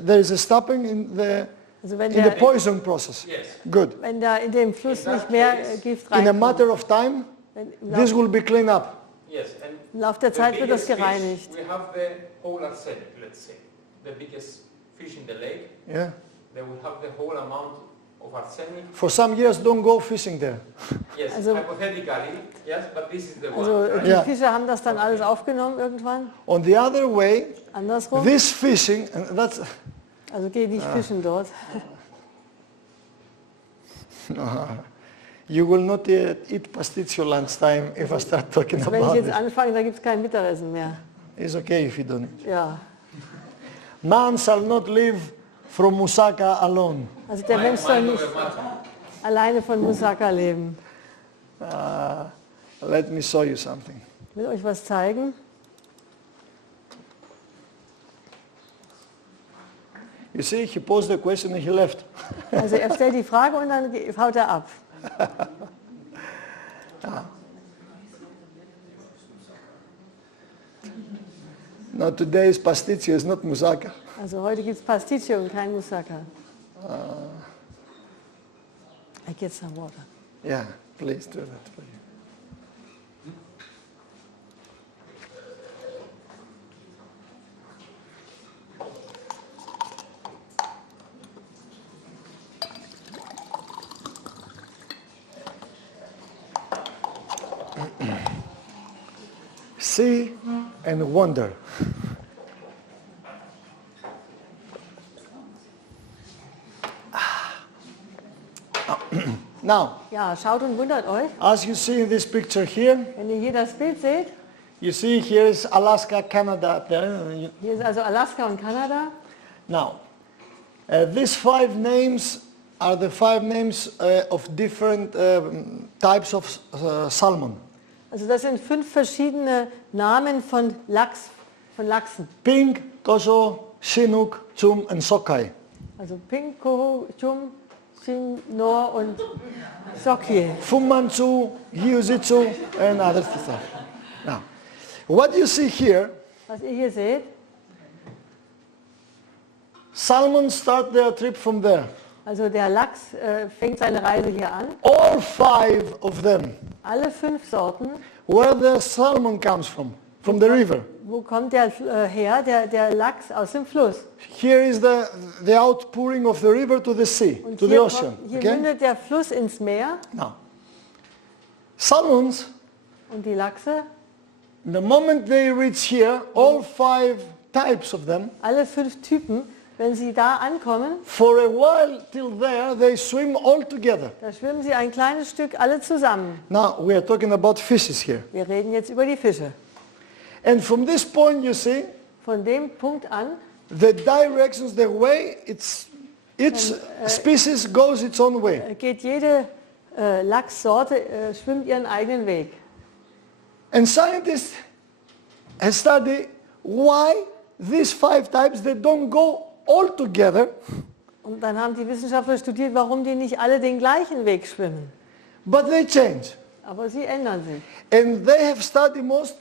there is a stopping in the Also wenn, in the der, poison process. Yes. Good. wenn da in dem Fluss nicht mehr Gift In a reinkommt, matter of time, wenn im this Lauf, will be cleaned up. Yes. And im Lauf der the Zeit wird das biggest gereinigt. fish, we have the whole arsenic, let's say. The biggest fish in the lake, Yeah. they will have the whole amount of arsenic. For some years, don't go fishing there. Yes, Also- hypothetically, yes, but this is the Also one. Right? die Ja. Fische haben das dann alles aufgenommen irgendwann. On the other way, Andersrum. this fishing, and that's Also geh nicht fischen dort. you will not eat pasticcio lunchtime if I start talking Also wenn ich about jetzt it. anfange, da gibt es kein Mittagessen mehr. It's okay if you don't eat. Ja. Man shall not live from moussaka alone. Also der Mensch soll nicht alleine von Moussaka leben. Let me show you something. Ich will euch was zeigen. You see, he posed the question and he left. Also er stellt die Frage und dann haut er ab. Now today's pasticcio is not moussaka. Also heute gibt es Pasticcio und kein Moussaka. I get some water. Yeah, please do that for you. See and wonder. Now, Ja, schaut und wundert euch. as you see in this picture here, Wenn ihr hier das Bild seht, you see here is Alaska, Canada up there. hier ist also Alaska und Kanada. Now, these 5 names are the 5 names of different types of salmon. Also das sind 5 verschiedene Namen von Lachs, von Lachsen. Pink, Toso, Chinook, Chum and Sockeye. Also Pink, Koho, Chum, Chin, Nor und Sokye. Fu Manchu, Gyuzitsu and other stuff. Now, what you see here, Was ihr hier seht, salmon start their trip from there. also der Lachs fängt seine Reise hier an. All 5 of them, Alle 5 Sorten, where the salmon comes from the river. Wo kommt der her, der Lachs aus dem Fluss? Here is the outpouring of the river to the sea, Und to the hier, ocean. hier Okay? mündet der Fluss ins Meer Now, salmons, und die Lachse, the moment they reach here, all 5 types of them, alle 5 Typen, wenn sie da ankommen, for a while till there, they swim all together. da schwimmen sie ein kleines Stück alle zusammen. Now, we are talking about fishes here. Wir reden jetzt über die Fische. And from this point, you see, Von dem Punkt an the directions, the way each species goes its own way. geht jede Lachssorte, schwimmt ihren eigenen Weg. And scientists have studied why these 5 types, they don't go all together, Und dann haben die Wissenschaftler studiert, warum die nicht alle den gleichen Weg schwimmen. but they change. Aber sie ändern sich. And they have studied most,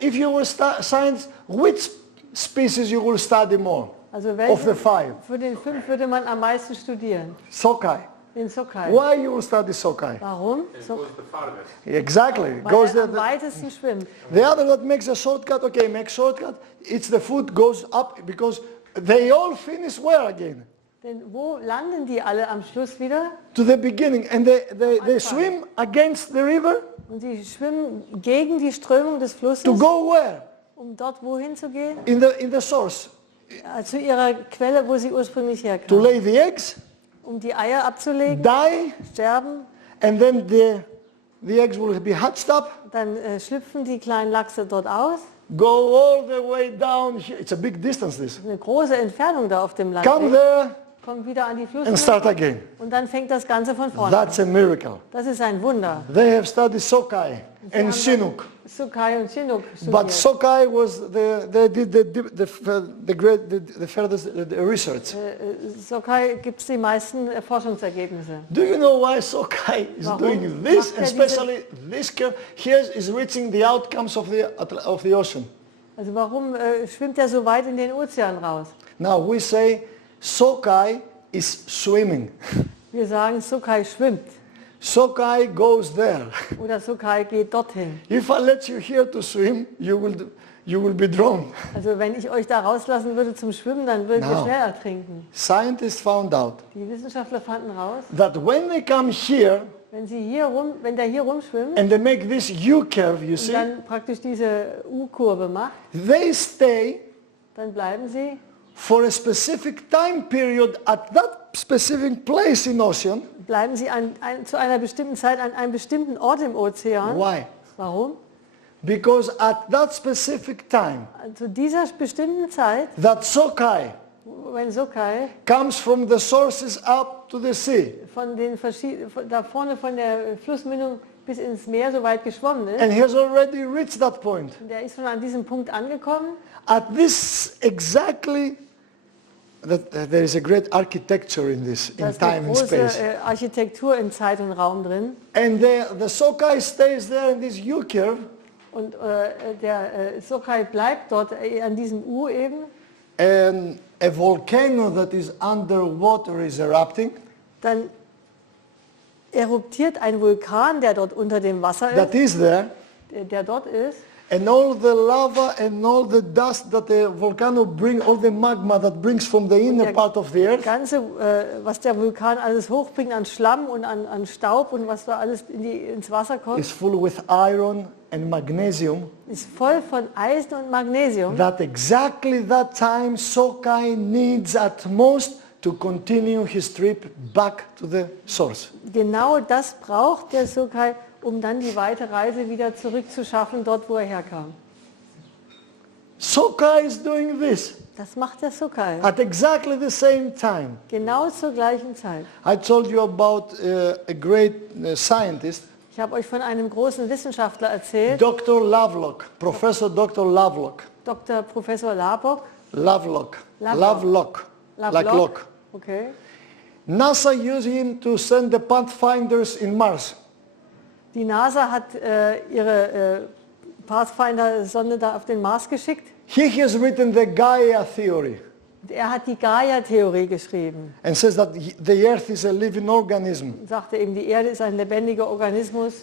if you will science, which species you will study more Also of the welchen 5? für den 5 würde man am meisten studieren? Sockeye. Den Sockeye. Why you will study sockeye? Warum? It So, goes the farthest. Exactly. It weil goes er am the weitesten schwimmt. other that makes a shortcut, okay, makes shortcut, it's the food goes up because they all finish where again? Denn wo landen die alle am Schluss wieder? To the beginning. And they swim against the river Und sie schwimmen gegen die Strömung des Flusses, to go where? um dort wohin zu gehen? In the source. Zu ihrer Quelle, wo sie ursprünglich To herkamen. lay the eggs, Um die Eier abzulegen, die, sterben, and then the eggs will be hatched up, dann schlüpfen die kleinen Lachse dort aus. go all the way down here. It's a big distance this. Eine große Entfernung da auf dem Land. Come there Kommt wieder an die and Flussmündung start again. und dann fängt das Ganze von vorne an. That's a miracle. Das ist ein Wunder. They have studied sockeye and chinook. Sockeye und Chinook But studiert. sockeye was they did the furthest research. Sockeye gibt es die meisten Forschungsergebnisse. Do you know why sockeye is Warum doing this, macht er especially this curve? Here is reaching the outcomes of the ocean. Also warum schwimmt er so weit in den Ozean raus? Now we say sockeye is swimming. Wir sagen, Sockeye schwimmt Sockeye goes there. oder Sockeye geht dorthin. If I let you here to swim, you will be drowned. Also wenn ich euch da rauslassen würde zum Schwimmen, dann würdet ihr No. schnell ertrinken. Scientists found out Die Wissenschaftler fanden raus, that when they come here wenn der hier rumschwimmt and they make this U-curve, you und see, dann praktisch diese U-Kurve macht, they stay dann bleiben sie for a specific time period at that specific place in ocean. zu einer bestimmten Zeit an einem bestimmten Ort im Ozean. Why? Warum? Because at that specific time, Zu dieser bestimmten Zeit, that sockeye wenn Sockeye comes from the sources up to the sea. da vorne von der Flussmündung bis ins Meer so weit geschwommen ist, And he has already reached that point. der ist schon an diesem Punkt angekommen. At this exactly, there is a great architecture in this, Da in ist eine time and große space. Architektur in Zeit und Raum drin. And the sockeye stays there in this U-curve, Und der Sockeye bleibt dort an diesem U eben. and a volcano that is underwater is erupting. Dann eruptiert ein Vulkan, der dort unter dem Wasser That ist, is there. der dort ist. And all the lava and all the dust that the volcano brings, all the magma that brings from the inner der part of the earth, Ganze, was der Vulkan alles hochbringt an Schlamm und an Staub und was da alles ins Wasser kommt, is full with iron and magnesium. ist voll von Eisen und Magnesium. That exactly that time sockeye needs at most to continue his trip back to the source. Genau das braucht der Sockeye, um dann die weite Reise wieder zurückzuschaffen, dort wo er herkam. Sockeye is doing this Das macht der Sockeye. at exactly the same time. Genau zur gleichen Zeit. I told you about a great scientist, Ich habe euch von einem großen Wissenschaftler erzählt, Dr. Lovelock, Professor Dr. Lovelock. Dr. Professor Lovelock. Lovelock. Lovelock. Like lock. Okay. NASA used him to send the pathfinders in Mars. Die NASA hat ihre Pathfinder-Sonde da auf den Mars geschickt. He has written the Gaia theory Und er hat die Gaia-Theorie geschrieben. and says that the Earth is a living organism. Und sagte eben, die Erde ist ein lebendiger Organismus.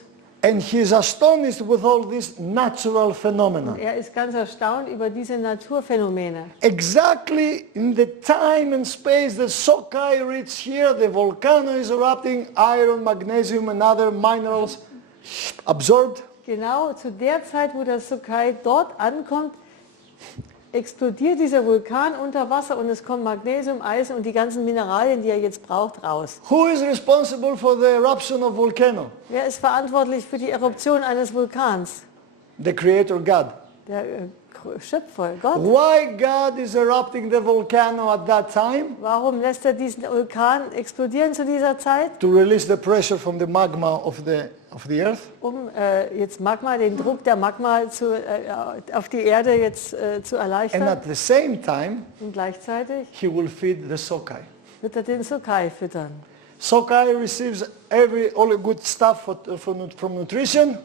And he is astonished with all these natural phenomena. Er ist ganz erstaunt über diese Naturphänomene. Exactly in the time and space that Sokai reached here, the volcano is erupting, iron, magnesium and other minerals absorbed. Genau zu der Zeit, wo das Sokai dort ankommt, explodiert dieser Vulkan unter Wasser und es kommt Magnesium, Eisen und die ganzen Mineralien, die er jetzt braucht, raus. Who is responsible for the eruption of volcano? Wer ist verantwortlich für die Eruption eines Vulkans? The Creator God. Der Schöpfer, Gott. Why God is erupting the volcano at that time? Warum lässt er diesen Vulkan explodieren zu dieser Zeit? To release the pressure from the magma of the earth. Um jetzt Magma, den Druck der Magma auf die Erde jetzt zu And erleichtern. at the same time, Und gleichzeitig he will feed the Sokai. wird er den Sokai füttern. Sokai receives all the good stuff from nutrition.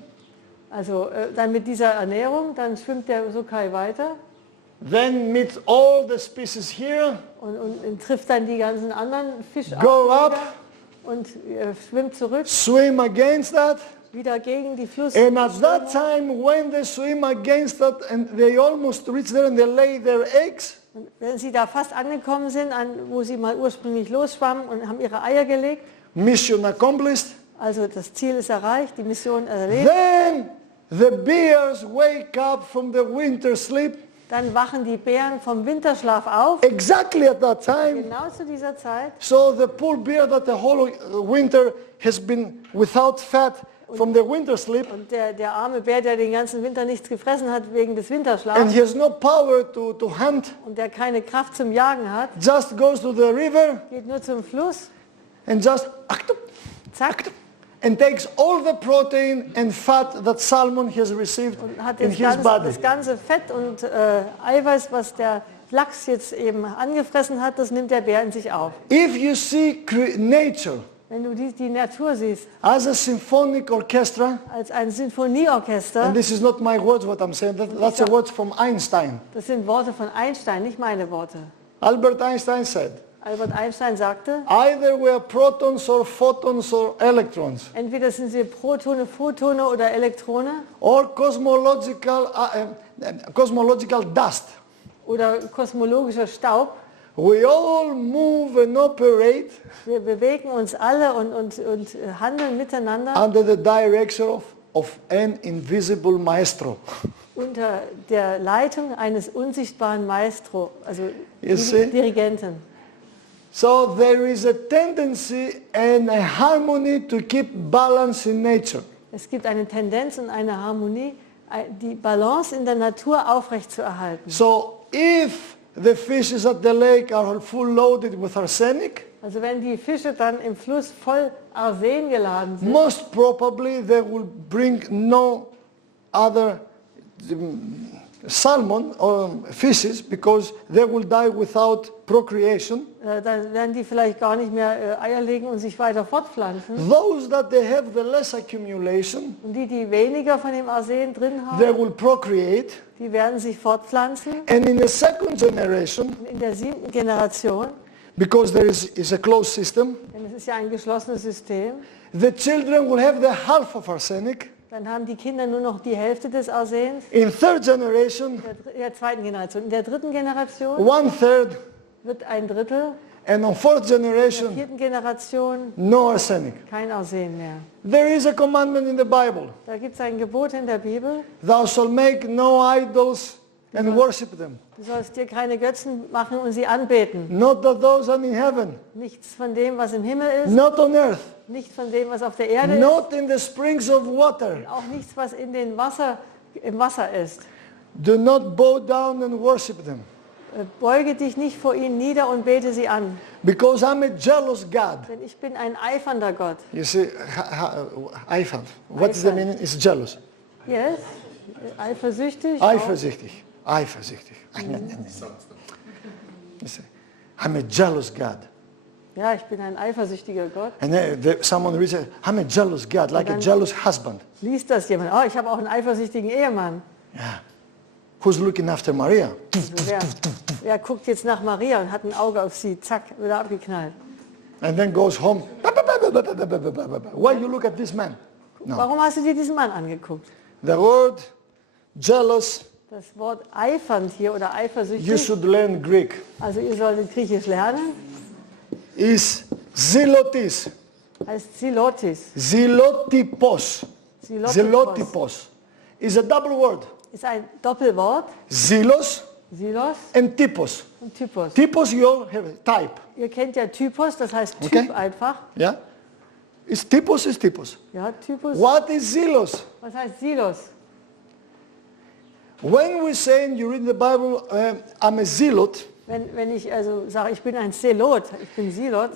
Also dann mit dieser Ernährung, dann schwimmt der Sokai weiter Then meets all the species here. und trifft dann die ganzen anderen Go Fischarten up. und schwimmt zurück, Swim against that. wieder gegen die And at that Flussströmung. time, when they swim against that and they almost reach there and they lay their eggs, Und wenn sie da fast angekommen sind, wo sie mal ursprünglich losschwammen und haben ihre Eier gelegt, mission accomplished, also das Ziel ist erreicht, die Mission erledigt, then the bears wake up from the winter sleep dann wachen die Bären vom Winterschlaf auf, exactly at that time. genau zu dieser Zeit. So the poor bear that the whole winter has been without fat from the winter sleep Und der arme Bär, der den ganzen Winter nichts gefressen hat wegen des and Winterschlafs he has no power to hunt, und der keine Kraft zum Jagen hat, just goes to the river geht nur zum Fluss, and just zack, and takes all the protein and fat that salmon has received und hat in his body. das ganze Fett und Eiweiß, was der Lachs jetzt eben angefressen hat, das nimmt der Bär in sich auf. If you see nature Wenn du die Natur siehst, as a symphonic orchestra, als ein Sinfonieorchester, and this is not my words what I'm saying, that's the words from Einstein. das sind Worte von Einstein, nicht meine Worte. Albert Einstein said, Albert Einstein sagte, either we are protons or photons or electrons, entweder sind sie Protone, Photone oder Elektrone or cosmological dust. oder kosmologischer Staub. We all move and operate Wir bewegen uns alle und handeln miteinander under the direction of an invisible maestro. unter der Leitung eines unsichtbaren Maestro, also You see? Dirigenten. So there is a tendency and a harmony to keep balance in nature. Es gibt eine Tendenz und eine Harmonie, die Balance in der Natur aufrechtzuerhalten. So if the fishes at the lake are full loaded with arsenic, Also wenn die Fische dann im Fluss voll Arsen geladen sind, most probably they will bring no other salmon or fishes because they will die without procreation. dann werden die vielleicht gar nicht mehr Eier legen und sich weiter fortpflanzen. Those that they have the less accumulation, Und die weniger von dem Arsen drin they haben, will procreate. die werden sich fortpflanzen. And in the second generation, Und in der 7. Generation, because there is a closed system, denn es ist ja ein geschlossenes System, the children will have the half of arsenic. dann haben die Kinder nur noch die Hälfte des Arsens. In third generation, In der 2. Generation. In der 3. Generation 1/3, wird ein Drittel, and on fourth in der generation, 4. Generation no arsenic. kein Arsen mehr. There is a commandment in the Bible. Da gibt es ein Gebot in der Bibel, Thou shalt make no idols and worship them. du sollst dir keine Götzen machen und sie anbeten. Not that those are in heaven, Nichts von dem, was im Himmel ist, not on earth, nicht von dem, was auf der Erde ist, not in the springs of water. auch nichts, was im Wasser ist. Do not bow down and worship them. Beuge dich nicht vor ihnen nieder und bete sie an, Because I'm a jealous God. denn ich bin ein eifernder Gott. You see, eifern. What is the Eifern. meaning? It's jealous. Yes? Eifersüchtig. auch. Eifersüchtig. Eifersüchtig. You see, I'm a jealous God. Ja, ich bin ein eifersüchtiger Gott. And then someone reads, I'm a jealous God, like a jealous husband. Liest das jemand? Oh, ich habe auch einen eifersüchtigen Ehemann. Yeah. Who's looking after Maria? Wer guckt jetzt nach Maria und hat ein Auge auf sie? Zack, wieder abgeknallt. And then goes home. Why you look at this man? No. Warum hast du dir diesen Mann angeguckt? The word jealous, Das Wort eifernd hier oder you eifersüchtig, should learn Greek, also ihr solltet Griechisch lernen, is zelotis. heißt Silotis. Zelotipos. Zelotipos is a double word. Ist ein Doppelwort, Zelos Silos and typos. und Typos. Typos you have type. Ihr kennt ja Typos, das heißt Typ Okay. einfach. Yeah? Is typos is typos. Ja, Typus. What is zelos? Was heißt Silos? When we say and you read the Bible, I'm a zealot, Wenn ich also sage, ich bin ein Zelot, ich bin Silot,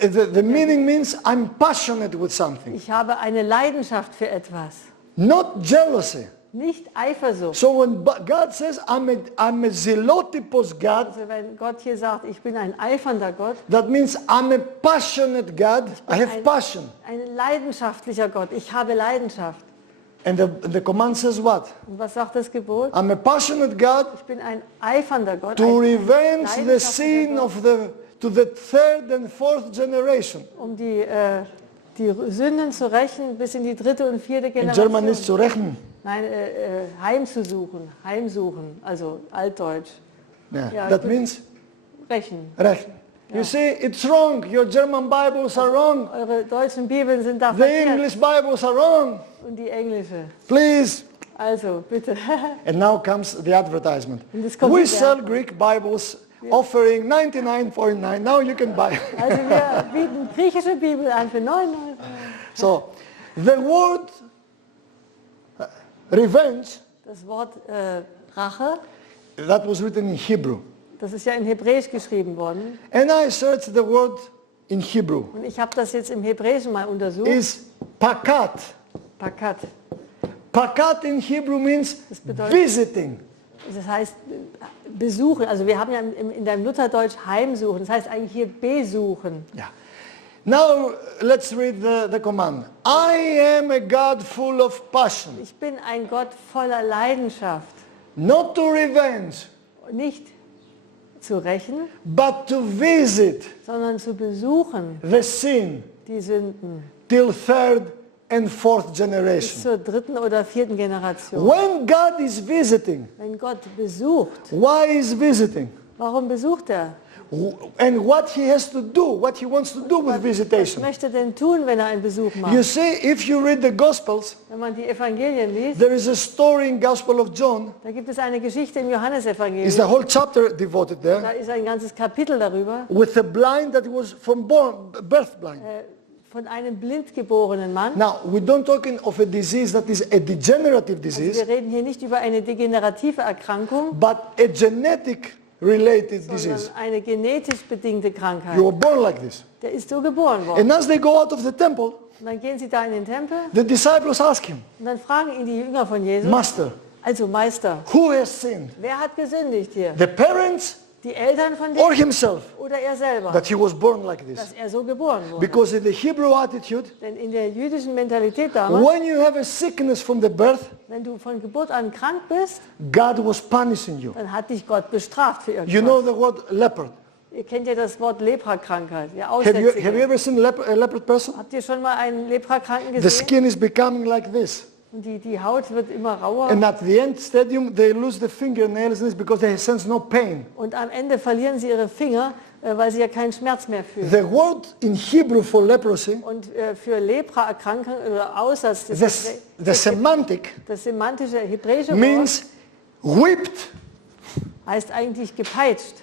the meaning means I'm passionate with something, ich habe eine Leidenschaft für etwas, not jealousy. nicht Eifersucht. So when God says I'm a zelotipos God, Also wenn Gott hier sagt, ich bin ein eifernder Gott, that means I'm a passionate God. I have passion. ein leidenschaftlicher Gott, ich habe Leidenschaft. And the command says what? Und was sagt das Gebot? I'm a passionate God Ich bin ein eifernder Gott, to ein revenge the leidenschaftlicher sin Gott, of to the third and fourth generation. um die Sünden zu rächen bis in die dritte und vierte In German is Generation. zu rechnen. Nein, heimsuchen, also altdeutsch, Yeah. Ja, That gut. means rächen. rechnen. You see, it's wrong. Your German Bibles are wrong. Eure deutschen Bibeln sind da The verkehrt English Bibles are wrong. und die englische. Please. Also, bitte. And now comes the advertisement. Und jetzt kommt We die sell Werbung. Greek Bibles offering 99.9. Now you can buy. Also wir bieten griechische Bibel an für 99. So, the word revenge, Das Wort Rache, that was written in Hebrew. das ist ja in Hebräisch geschrieben worden. And I searched the word in Hebrew. Und ich habe das jetzt im Hebräischen mal untersucht. Is pakat. Pakat. Pakat in Hebrew means Das bedeutet- visiting. Das heißt besuchen. Also wir haben ja in deinem Lutherdeutsch heimsuchen. Das heißt eigentlich hier besuchen. Yeah. Now let's read the command. I am a God full of passion, Ich bin ein Gott voller Leidenschaft. not to revenge, Nicht zu rächen, but to visit sondern zu besuchen the sin die Sünden till third and fourth bis generation. zur dritten oder vierten Generation. When God is visiting, Wenn Gott besucht, why is visiting? warum besucht er? And what he has to do, what he wants to do with Was visitation. möchte er denn tun, wenn er einen Besuch You macht? see, if you read the Gospels, Wenn man die Evangelien liest, there is a story in Gospel of John. da gibt es eine Geschichte im Is the Johannesevangelium. whole chapter devoted Da there ist ein ganzes Kapitel darüber, with a blind that was from birth blind. von einem blindgeborenen Mann. Now, we don't talking of a disease that is a degenerative disease, Wir reden hier nicht über eine degenerative Erkrankung, but a genetic related sondern disease. eine genetisch bedingte Krankheit. You were born like this. Der ist so geboren worden. And as they go out of the temple, Und dann gehen sie da in den Tempel the disciples ask him, und dann fragen ihn die Jünger von Jesus, Master, also Meister, who has sinned? wer hat gesündigt hier? The parents Die Eltern von or dem himself? oder er selber, That he was born like this. dass er so geboren wurde? Because in the Hebrew attitude, Denn in der jüdischen Mentalität damals, when you have a sickness from the birth, wenn du von Geburt an krank bist, God was punishing you. dann hat dich Gott bestraft für irgendwas. You know the word leopard. Ihr kennt ja das Wort Leprakrankheit, der Have you Aussätzige. ever seen a leopard person? Habt ihr schon mal einen Leprakranken The gesehen? skin is becoming like this. Und die Haut wird immer rauer. And at the end stadium, they lose the fingernails because they sense no pain. Und am Ende verlieren sie ihre Finger, weil sie ja keinen Schmerz mehr fühlen. The word in Hebrew for leprosy, Und für Lepraerkrankung oder Aussatz, the semantic das semantische hebräische Wort means whipped. heißt eigentlich gepeitscht.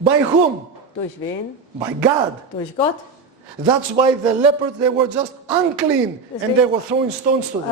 By whom? Durch wen? By God. Durch Gott. That's why the lepers, they were just unclean and they were throwing stones to them.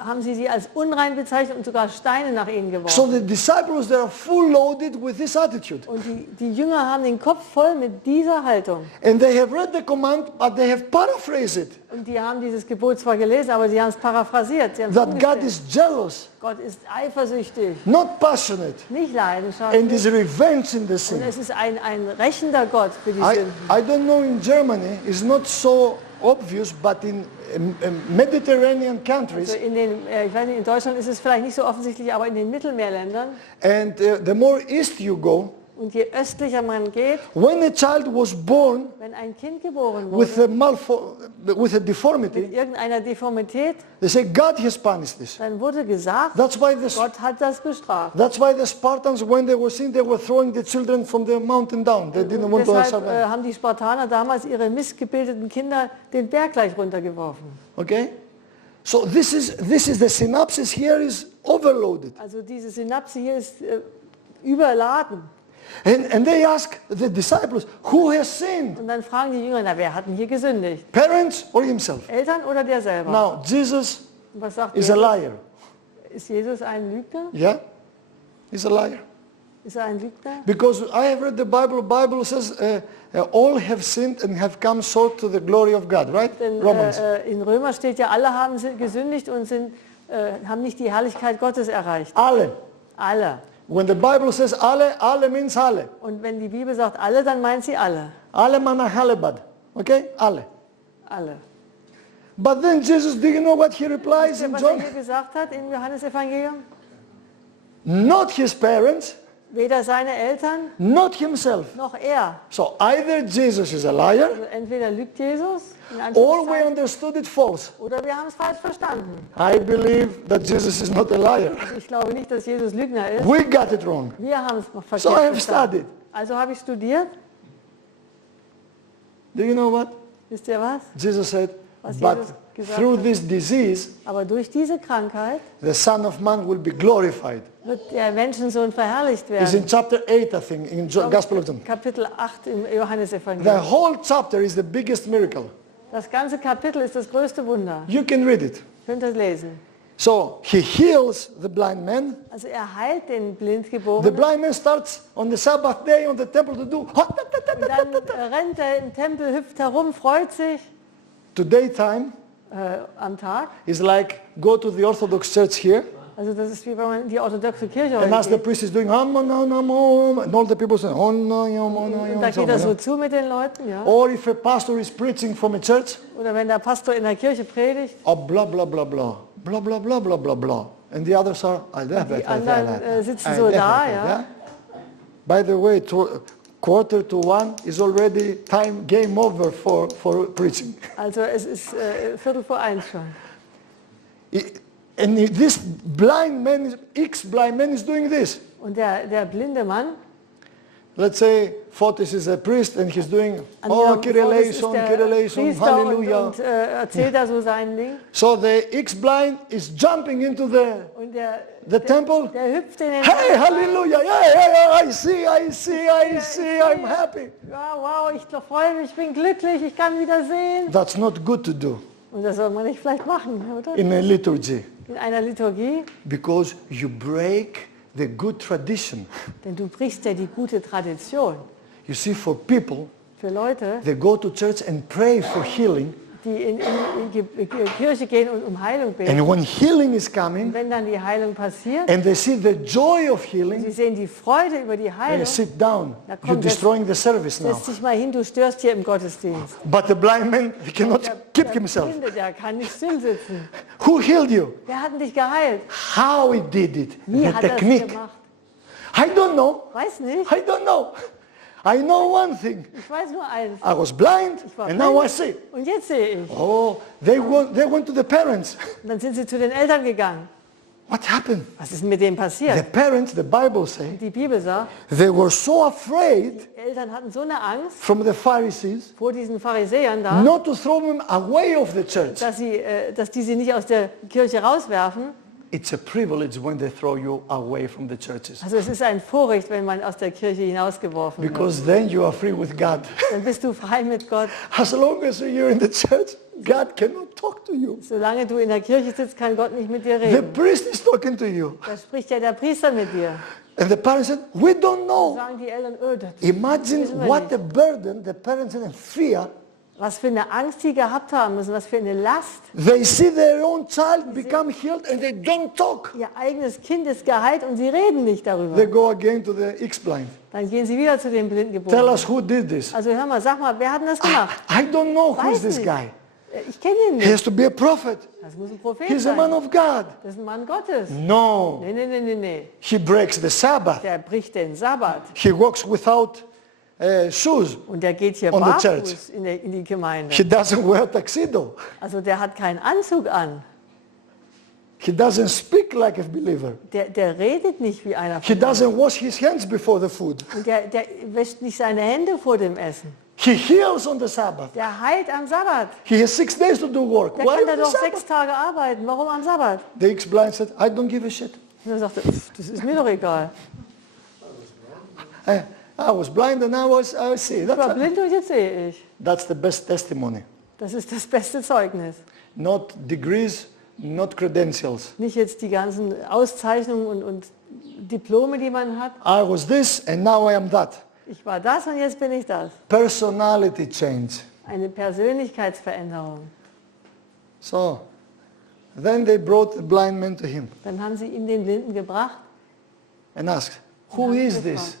Haben sie als unrein bezeichnet und sogar Steine nach ihnen So geworfen. the disciples, they are full loaded with this attitude. Und die Jünger haben den Kopf voll mit dieser Haltung. And they have read the command, but they have paraphrased it. Und die haben dieses Gebot zwar gelesen, aber sie haben es paraphrasiert. Sie haben es That God umgestellt. is jealous, Gott ist eifersüchtig, not passionate, nicht and leidenschaftlich. is revenge in the Und sin. es ist ein rächender Gott für die I Sünden. don't know in Germany, it's not so obvious, but in Mediterranean countries, Also ich weiß nicht, in Deutschland ist es vielleicht nicht so offensichtlich, aber in den Mittelmeerländern, and the more east you go, Und je östlicher man geht, when a child was born wenn ein Kind geboren with wurde, with a mit deformity, irgendeiner Deformität, they say God has punished this. dann wurde gesagt, That's why Gott hat das bestraft. the Spartans, when they were sinning, they were throwing the children from the mountain down. They didn't want to Deshalb survive. haben die Spartaner damals ihre missgebildeten Kinder den Berg gleich runtergeworfen. Okay? So this is the synapses here is overloaded. Also diese Synapse hier ist überladen. And they ask the disciples, who has sinned? Und dann fragen die Jünger, na wer hat denn hier gesündigt? Parents or himself? Eltern oder der selber? Now, Jesus Und was sagt is a Jesus? liar. Ist Jesus ein Lügner? Yeah? He's a liar. Ist er ein Lügner? Because I have read the Bible. Bible says all have sinned and have come short to the glory of God, right? Denn Romans. in Römer steht ja, alle haben gesündigt und haben nicht die Herrlichkeit Gottes erreicht. Alle. Alle. When the Bible says alle means alle. Und wenn die Bibel sagt alle, dann meint sie alle. Alle mana halebad. Okay? Alle. Alle. But then Jesus, do you know what he replies in Was er John? hier gesagt hat im Johannesevangelium? Not his parents, Weder seine Eltern not himself. noch er. So either Jesus is a liar, Also entweder lügt Jesus, in or we Anführungszeichen, understood it false. oder wir haben es falsch verstanden. I believe that Jesus is not a liar. Ich glaube nicht, dass Jesus Lügner ist. We got it wrong. Wir haben es So I verkehrt have verstanden. studied. Also habe ich studiert. Do you know what? Wisst ihr was? Jesus said, Was but Jesus gesagt through hat. this disease, Aber durch diese Krankheit the Son of Man will be glorified. wird der Menschensohn verherrlicht It's in werden. chapter 8, I think, in Gospel of John. Kapitel 8 im The Johannesevangelium. whole chapter is the biggest miracle. Das ganze Kapitel ist das größte Wunder. You can read it. Könnt ihr es lesen? So he heals the blind man. Also er heilt den The Blindgeborenen. blind man starts on the Sabbath day on the temple to do. Und dann rennt er im Tempel, hüpft herum, freut sich Today time am Tag. is like go to the Orthodox church here Also das ist wie wenn man in die orthodoxe Kirche and as heute the geht. priest is doing and all the people say Und da geht er so zu mit den Leuten, ja. Or if a pastor is preaching from a church, Oder wenn der Pastor in der Kirche predigt, oh blah blah blah blah blah blah blah blah blah blah, and the others are die anderen sitzen so da, ja. By the way, 1:45 is already time game over for preaching. Also es ist 1:45 schon. And this blind man, ex-blind man is doing this. Und der blinde Mann, Let's say Fotis is a priest and he's doing, an oh, der Kyrie Front eleison, ist Kyrie der eleison, Priester hallelujah. und erzählt da so sein Ding. So the ex-blind is jumping into the Und temple. der hüpft in den Hey, Tempel. hallelujah, yeah, I see, I'm happy. Ja, wow, ich freue mich, ich bin glücklich, ich kann wieder sehen. That's not good to do Und das soll man nicht vielleicht machen, oder? in a liturgy In einer Liturgie. because you break the good tradition. Denn du brichst ja die gute Tradition. You see, for people, Für Leute, they go to church and pray for healing. die in die Kirche gehen und um Heilung beten. And when healing is coming Wenn dann die Heilung passiert, and they see the joy of sie healing, sehen die Freude über die they Heilung, sit down. Na You're komm, destroying the service now. setz dich mal hin, du störst hier im Gottesdienst. But the blind man, he cannot keep himself. Blinde, der kann nicht still sitzen. Who healed you? Wer hat denn dich geheilt? How he did it? Wie The hat er das technique. gemacht? I don't know. Weiß nicht. I don't know. I know one thing. Ich weiß nur eins. I was blind Ich war and now I blind see. und jetzt sehe ich. Oh, they went to the parents. Und dann sind sie zu den Eltern gegangen. What happened? Was ist mit dem The passiert? parents, the Bible says, Die Bibel sagt, they were so afraid die Eltern hatten so eine Angst from the Pharisees vor diesen Pharisäern da, not to throw them away of the church. dass die sie nicht aus der Kirche rauswerfen. It's a privilege when they throw you away from the churches. Also es ist ein Vorrecht, wenn man aus der Kirche hinausgeworfen wird. Because then you are free with God. Dann bist du frei mit Gott. As long as you're in the church, God cannot talk to you. Solange du in der Kirche sitzt, kann Gott nicht mit dir The reden. priest is talking to you. Da spricht ja der Priester mit dir. And the parents said, we don't know. Sagen die Eltern, oh, das Imagine wissen wir what nicht. a burden the parents had and fear. Was für eine Angst die gehabt haben müssen, was für eine Last. They see their own child become healed and they don't talk. Ihr eigenes Kind ist geheilt und sie reden nicht They darüber. go again to the ex-blind. Dann gehen sie wieder zu den Tell Blindgeborenen. us who did this. Also hör mal, sag mal, wer hat denn das gemacht? I don't know who is Weiß this nicht. guy. Ich kenne ihn He nicht. has to be a prophet. Das muss ein Prophet He's a man sein. of God. Das ist ein Mann Gottes. No. Nee. He breaks the Sabbath. Der bricht den Sabbat. He walks without shoes. Und der geht hier On the church. barfuß in die Gemeinde. He doesn't wear tuxedo. Also der hat keinen Anzug an. He doesn't speak like a believer. Der redet nicht wie einer He von uns. doesn't wash his hands before the food. Und der wäscht nicht seine Hände vor dem Essen. He heals on the Sabbath. Der heilt am Sabbat. He has 6 days to do work. Der Why kann da on the doch Sabbath? 6 Tage arbeiten. Warum am Sabbat? The ex-blind said, I don't give a shit. Und er sagte, das ist mir doch egal. I was blind and I see. Ich war blind und jetzt sehe ich. That's the best testimony. Das ist das beste Zeugnis. Not degrees, not credentials. Nicht jetzt die ganzen Auszeichnungen und Diplome, die man hat. I was this and now I am that. Ich war das und jetzt bin ich das. Personality change. Eine Persönlichkeitsveränderung. So, then they brought the blind man to him Dann haben sie ihm den Blinden gebracht. and asked, who is this?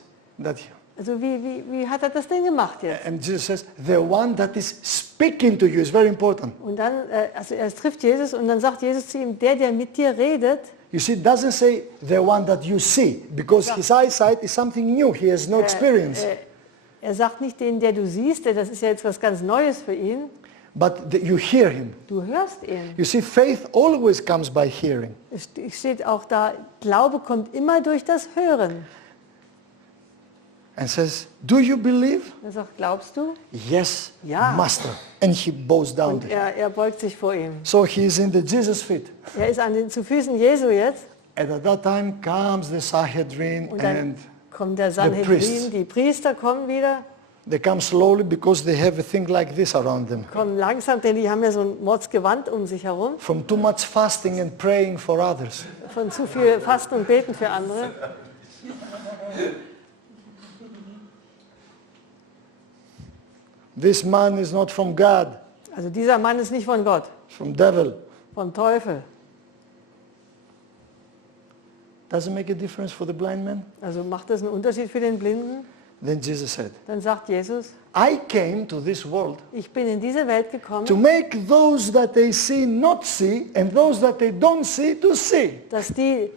Also wie hat er das denn gemacht jetzt? And Jesus says, the one that is speaking to you is very important. Und dann, also er trifft Jesus und dann sagt Jesus zu ihm, der mit dir redet, You see, it doesn't say the one that you see, because his eyesight is something new. He has no experience. er sagt nicht den, der du siehst, das ist ja jetzt was ganz Neues für ihn. But you hear him. Du hörst ihn. You see, faith always comes by hearing. Es steht auch da, Glaube kommt immer durch das Hören. And says, do you believe? Er sagt, glaubst du? Yes, Ja. Master. And he bows down to Und him. er beugt sich vor ihm. So he is in the Jesus feet. Er ist zu Füßen Jesu jetzt. And at that time comes the Sanhedrin Und dann and kommt der priests. Sanhedrin, die Priester kommen wieder, they come slowly because they have a thing like this around them. kommen langsam, denn die haben ja so ein Mordsgewand um sich herum, From too much fasting and praying for others. von zu viel Fasten und Beten für andere. This man is not from God, Also dieser Mann ist nicht von Gott, from devil. vom Teufel. Does it make a difference for the blind man? Also macht das einen Unterschied für den Blinden? Then Jesus said, Dann sagt Jesus, I came to this world ich bin in diese Welt to gekommen, make those that they see not see and those that they don't see to see. dass die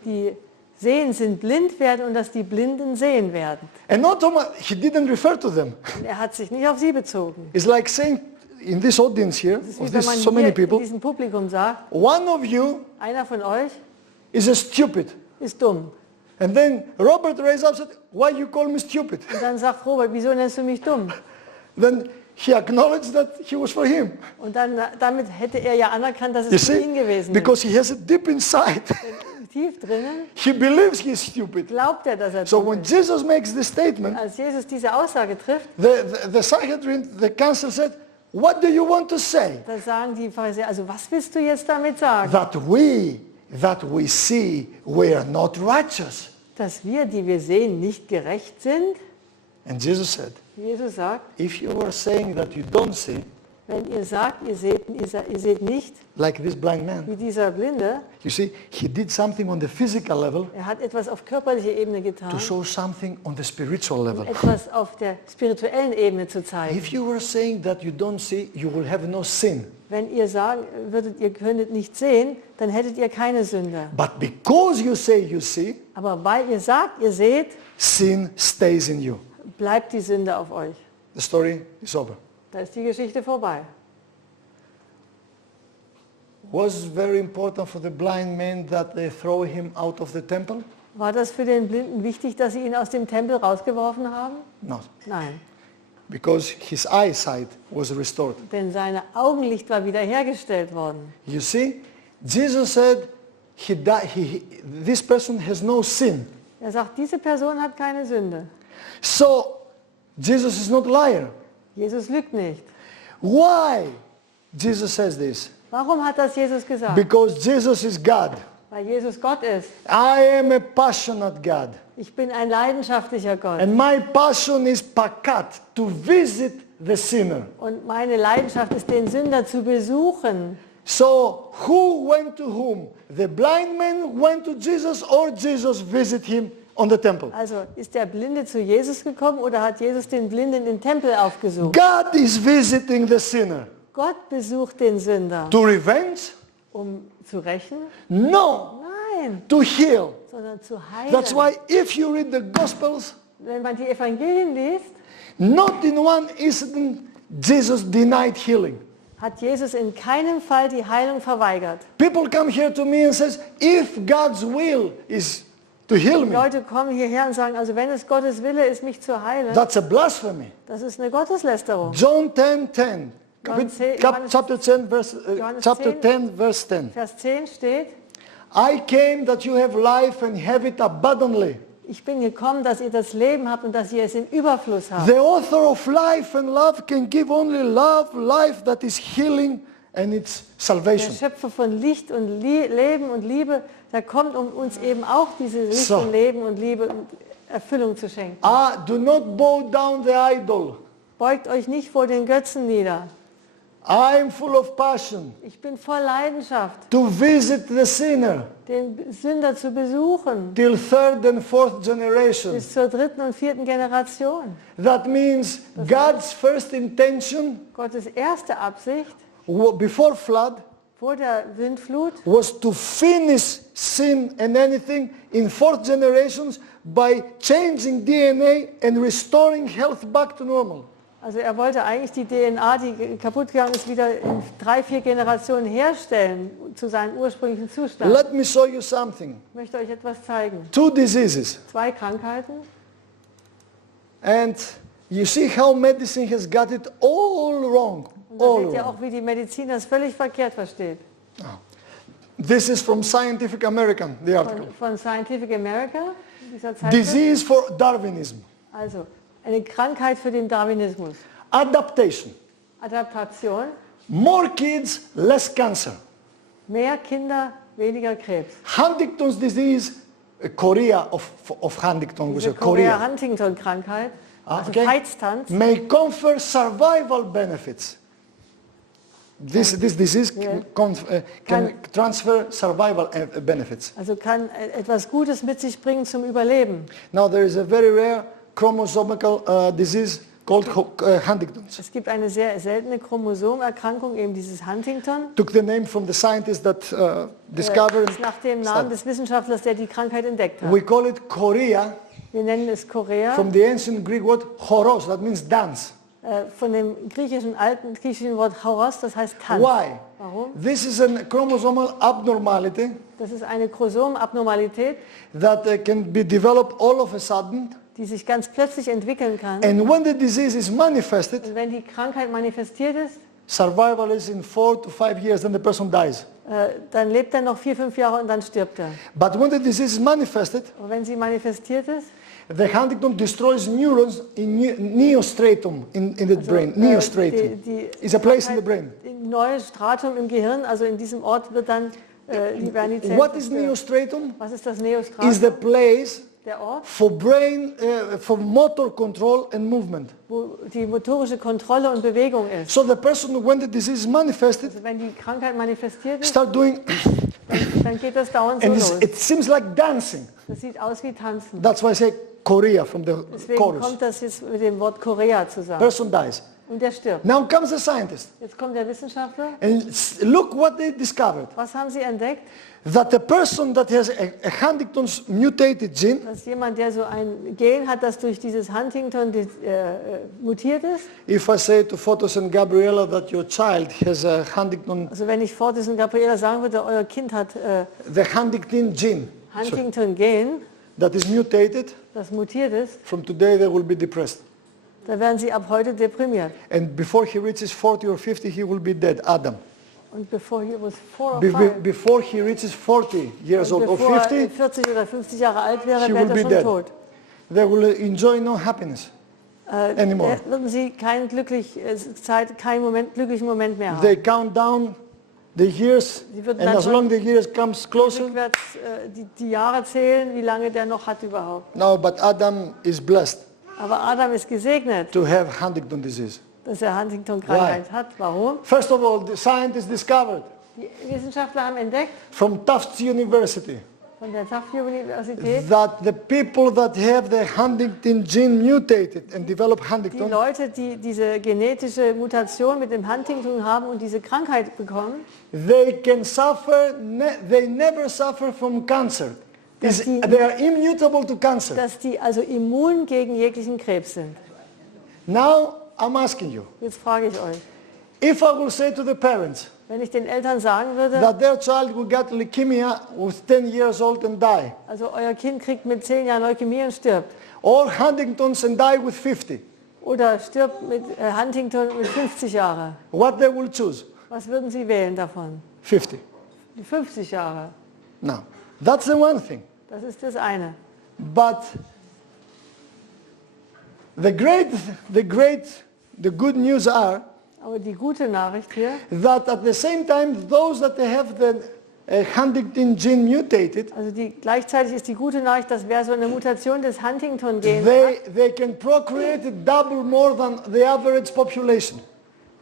sehen sind, blind werden und dass die Blinden sehen werden. And not only, he didn't refer to them. Und er hat sich nicht auf sie bezogen. It's like saying in this audience here, Das ist of wie wenn this, man so many hier in people, diesem Publikum sagt, one of you einer von euch is a stupid. ist dumm. And then Robert raised up and said, why you call me stupid? Und dann sagt Robert, wieso nennst du mich dumm? Then he acknowledged that he was for him. Und dann, damit hätte er ja anerkannt, dass You es für see? ihn gewesen ist. Because he has it deep inside. Tief drinnen He believes he's stupid. glaubt er, dass er So dumm when ist. Jesus makes this statement, Als Jesus diese Aussage trifft, the Sanhedrin, the council said, what do you want to say? dann sagen die Pharisäer, also was willst du jetzt damit sagen? That we see we are not righteous. Dass wir, die wir sehen, nicht gerecht sind? And Jesus said, Jesus sagt, if you are saying that you don't see, wenn ihr sagt, ihr seht nicht, like this blind man, wie dieser Blinde, you see, he did something on the physical level er hat etwas auf körperlicher Ebene getan, to show something on the spiritual level. etwas auf der spirituellen Ebene zu zeigen. If you were saying that you don't see, you will have no sin. Wenn ihr sagen würdet, ihr könntet nicht sehen, dann hättet ihr keine Sünde. But because you say you see, Aber weil ihr sagt, ihr seht, sin stays in you. bleibt die Sünde auf euch. The story is over. Da ist die Geschichte vorbei. Was very important for the blind man that they throw him out of the temple? War das für den Blinden wichtig, dass sie ihn aus dem Tempel rausgeworfen haben? No, Nein, because his eyesight was restored. denn sein Augenlicht war wiederhergestellt worden. You see, Jesus said, this person has no sin. Er sagt, diese Person hat keine Sünde. So, Jesus is not a liar. Jesus lügt nicht. Why Jesus says this? Warum hat das Jesus gesagt? Because Jesus is God. Weil Jesus Gott ist. I am a passionate God. Ich bin ein leidenschaftlicher Gott. And my passion is pakat, to visit the sinner. Und meine Leidenschaft ist, den Sünder zu besuchen. So, who went to whom? The blind man went to Jesus or Jesus visited him on the temple? Also ist der Blinde zu Jesus gekommen oder hat Jesus den Blinden im Tempel aufgesucht? God is visiting the sinner. Gott besucht den Sünder, To revenge? um zu rächen? No, Nein, to heal. sondern zu heilen. That's why if you read the Gospels, Wenn man die Evangelien liest, not in one incident Jesus denied healing. hat Jesus in keinem Fall die Heilung verweigert. People come here to me and says, if God's will is to heal me, Leute kommen hierher und sagen, also wenn es Gottes Wille ist, mich zu heilen, that's a blasphemy. das ist eine Gotteslästerung. John 10:10. Johannes Chapter 10, verse, Johannes chapter 10. 10, verse 10. Vers 10 steht, I came that you have life and have it abundantly. ich bin gekommen, dass ihr das Leben habt und dass ihr es im Überfluss habt. The author of life and love can give only love, life that is healing and it's Der salvation. Schöpfer von Licht und Leben und Liebe, der kommt, um uns eben auch diese Licht So. und Leben und Liebe und Erfüllung zu schenken. Do not bow down the idol. Beugt euch nicht vor den Götzen nieder. I am full of passion Ich bin voll Leidenschaft, to visit the sinner den Sünder zu besuchen, till third and fourth generation. bis zur 3. und 4. Generation. That means God's first intention Gottes erste Absicht before flood vor der Sintflut was to finish sin and anything in fourth generations by changing DNA and restoring health back to normal. Also er wollte eigentlich die DNA, die kaputt gegangen ist, wieder in 3, 4 Generationen herstellen zu seinem ursprünglichen Zustand. Let me show you something. Ich möchte euch etwas zeigen. 2 diseases. 2 Krankheiten. And you see how medicine has got it all wrong. Und da All seht ihr wrong. auch, wie die Medizin das völlig verkehrt versteht. This is from Scientific American, the article. Von Scientific America, dieser Zeitschrift. Disease for Darwinism. Also eine Krankheit für den Darwinismus. Adaptation. Adaptation. More kids, less cancer. Mehr Kinder, weniger Krebs. Huntington's disease, Korea of Huntington, was Diese Korea, Korea-Huntington-Krankheit, also okay, Veitstanz, may confer survival benefits. This disease Yeah. can transfer survival benefits. also kann etwas Gutes mit sich bringen zum Überleben. Now there is a very rare chromosomal disease called Huntington's. Es gibt eine sehr seltene Chromosomerkrankung, eben dieses Huntington. Took the name from the scientist that discovered. Das ist nach dem Namen des Wissenschaftlers, der die Krankheit entdeckt hat. We call it Korea Wir nennen es Korea, from the ancient Greek word choros, that means dance. von dem alten griechischen Wort Horos, das heißt Tanz. Why? Warum? This is a chromosomal abnormality Das ist eine Chromosomabnormalität, that can be developed all of a sudden. die sich ganz plötzlich entwickeln kann. And when the disease is manifested, Und wenn die Krankheit manifestiert ist, survival is in 4 to 5 years, then the person dies. dann lebt er noch 4, 5 Jahre und dann stirbt er. But when the disease is manifested, Und wenn sie manifestiert ist, the Huntington destroys neurons in neostratum in the brain. Neostratum is a place in the brain. Ein neues Stratum im Gehirn, also in diesem Ort wird dann die werden die Zellen What is zerstört. neostratum? Was ist das Neostratum? Is the place Der Ort, for brain, for motor control and movement. wo die motorische Kontrolle und Bewegung ist. So the person, when the disease is manifested, Also wenn die Krankheit manifestiert ist, start doing, dann geht das dauernd so and los. it seems like dancing. Das sieht aus wie Tanzen. That's why I say Korea from the Deswegen chorus. kommt das jetzt mit dem Wort Korea zusammen. Person dies. Und der stirbt. Now comes the scientist, Jetzt kommt der Wissenschaftler. and look what they discovered. Was haben sie entdeckt? That the person that has a Huntington's mutated gene, Dass jemand, der so ein Gen hat, das durch dieses Huntington mutiert ist. if I say to Photos and Gabriella that your child has a Huntington, Also wenn ich Fortis und Gabriela sagen würde, euer Kind hat the Huntington gene Huntington-Gen, that is mutated, das mutiert ist, from today they will be depressed. dann werden sie ab heute deprimiert. And before he reaches 40 or 50, he will be dead, Adam. Und bevor he was 4 or 5, Before he reaches 40 years old or bevor er 50, 40 oder 50 Jahre alt wäre, She wäre will er be schon dead. tot. they will enjoy no happiness anymore. Würden sie keinen glücklichen Moment mehr haben. They count down the years, Sie würden and dann as long the years comes closer, rückwärts die Jahre zählen, wie lange der noch hat überhaupt. no, but Adam is blessed Aber Adam ist gesegnet, to have Huntington disease. dass er Huntington-Krankheit hat. Warum? First of all, the scientists discovered Die Wissenschaftler haben entdeckt, from Tufts University von der Tufts-Universität. that the people that have the Huntington gene mutated and develop Die Huntington, Leute, die diese genetische Mutation mit dem Huntington haben und diese Krankheit bekommen, they can suffer, they never suffer from cancer. They are immutable to cancer. dass die also immun gegen jeglichen Krebs sind. Now I'm asking you, Jetzt frage ich euch, if I will say to the parents wenn ich den Eltern sagen würde, that their child will get leukemia with 10 years old and die, also euer Kind kriegt mit 10 Jahren Leukämie und stirbt, or Huntington's and die with 50, oder stirbt mit Huntington mit 50 Jahren, what they will choose? was würden Sie wählen davon? 50. Die 50 Jahre. Now, that's the one thing. Das ist das eine. But the good news are Aber die gute Nachricht hier, that at the same time, those that have the Huntington gene mutated, also gleichzeitig ist die gute Nachricht, dass wer so eine Mutation des Huntington-Gens hat, they can procreate double more than the average population.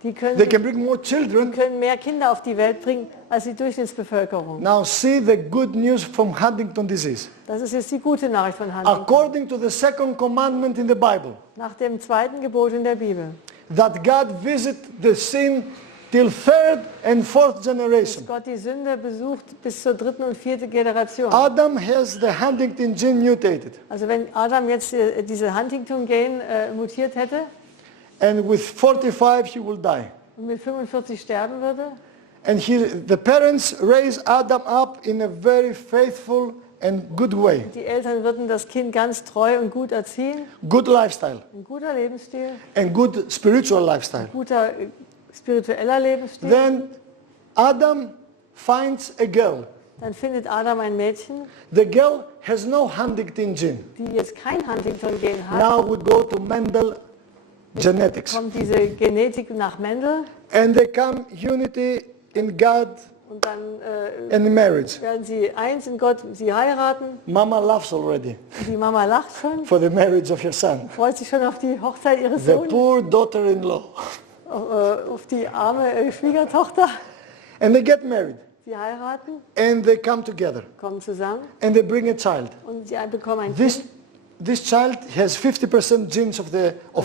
die They can können, bring more children. mehr Kinder auf die Welt bringen als die Durchschnittsbevölkerung. Now see the good news from Huntington disease. Das ist jetzt die gute Nachricht von Huntington. According to the second commandment in the Bible, Nach dem zweiten Gebot in der Bibel, that God visit the sin till third and fourth dass generation. Gott die Sünde besucht bis zur dritten und vierten Generation. Adam has the Huntington gene mutated. Also wenn Adam jetzt diese Huntington-Gen mutiert hätte And with 45 he will die. und mit 45 sterben würde, And the parents raise Adam up in a very faithful and good way. die Eltern würden das Kind ganz treu und gut erziehen, Good lifestyle ein guter Lebensstil, and good spiritual lifestyle. guter spiritueller Lebensstil. Then Adam finds a girl. Dann findet Adam ein Mädchen, The girl has no Huntington gene. die jetzt kein Huntington-Gen hat. Now we go to Mendel genetics. Kommt diese Genetik nach Mendel And they come unity in God und dann and in marriage. werden sie eins in Gott, sie heiraten. Mama laughs already Und die Mama lacht schon, for the marriage of your son. freut sich schon auf die Hochzeit ihres The Sohnes, poor daughter-in-law. auf die arme Schwiegertochter. And they get married. Sie heiraten, And they come together. kommen zusammen And they bring a child. und sie bekommen ein This, Kind. this child has 50% genes of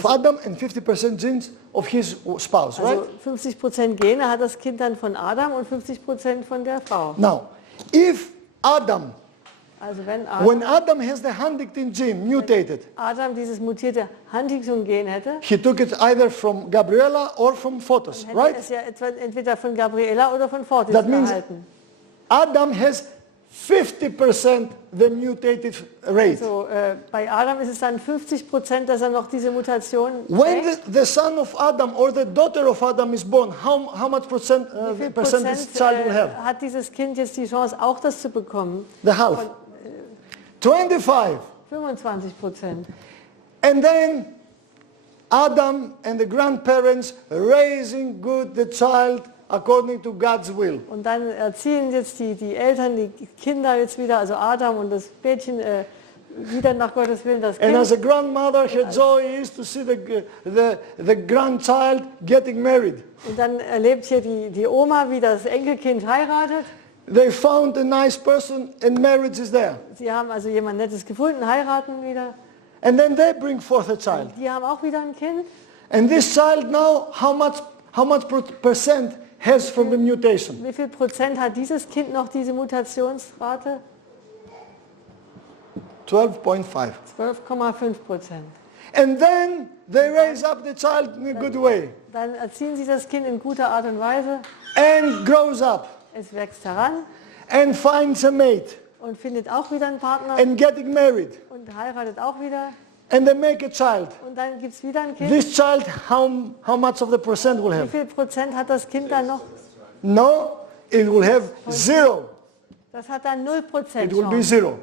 Adam and 50% genes of his spouse, right? Also 50% Gene hat das Kind dann von Adam und 50% von der Frau. Now, if Adam, Also wenn when Adam has the Huntington gene mutated, Adam dieses mutierte Huntington-Gen hätte, he took it either from Gabriella or from Photos, hätte right? es ja entweder von Gabriela oder von Fortis That means erhalten. Adam has 50% the mutated rate. So, bei Adam ist es dann 50%, dass er noch diese Mutation When trägt. the son of Adam or the daughter of Adam is born, how much percent, Wie viel percent this child will have? hat dieses Kind jetzt die Chance, auch das zu bekommen? The half. 25. 25%. And then Adam and the grandparents raising good the child according to God's will. Und dann erziehen jetzt die Eltern die Kinder jetzt wieder, also Adam und das Mädchen, wieder nach Gottes Willen das And as a Kind. grandmother, her joy is to see the grandchild getting married. Und dann erlebt hier die Oma, wie das Enkelkind heiratet. They found a nice person and marriage is there. Sie haben also jemand Nettes gefunden, heiraten wieder. And then they bring forth a child. Die haben auch wieder ein Kind. And this child now, how much percent has from the mutation? Wie viel Prozent hat dieses Kind noch diese Mutationsrate? 12.5. 12,5%. And then they raise up the child in a good way Dann erziehen sie das Kind in guter Art und Weise. and grows up Es wächst heran and finds a mate und findet auch wieder einen Partner and getting married. und heiratet auch wieder. And they make a child. Und dann gibt es wieder ein Kind. This child, how much of the percent will Wie have? viel Prozent hat das Kind dann noch? No, it will have 0. Das hat dann 0% It will be Chance. 0.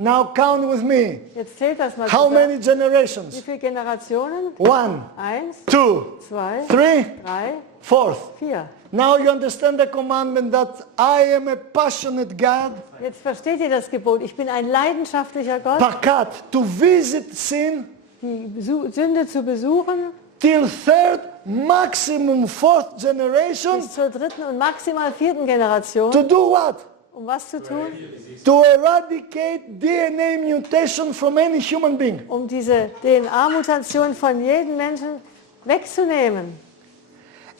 Now count with me. Jetzt zählt das mal How zusammen. many Wie generations? viele Generationen? 1, 1, 2, 2, 3, 3, 4. 4. Now you understand the commandment that I am a passionate God. Jetzt versteht ihr das Gebot. Ich bin ein leidenschaftlicher Gott, Pakat, to visit sin die Sünde zu besuchen till third, maximum fourth generation. bis zur dritten und maximal vierten Generation. To do what? Um was zu tun? To eradicate DNA mutation from any human being. Um diese DNA-Mutation von jedem Menschen wegzunehmen.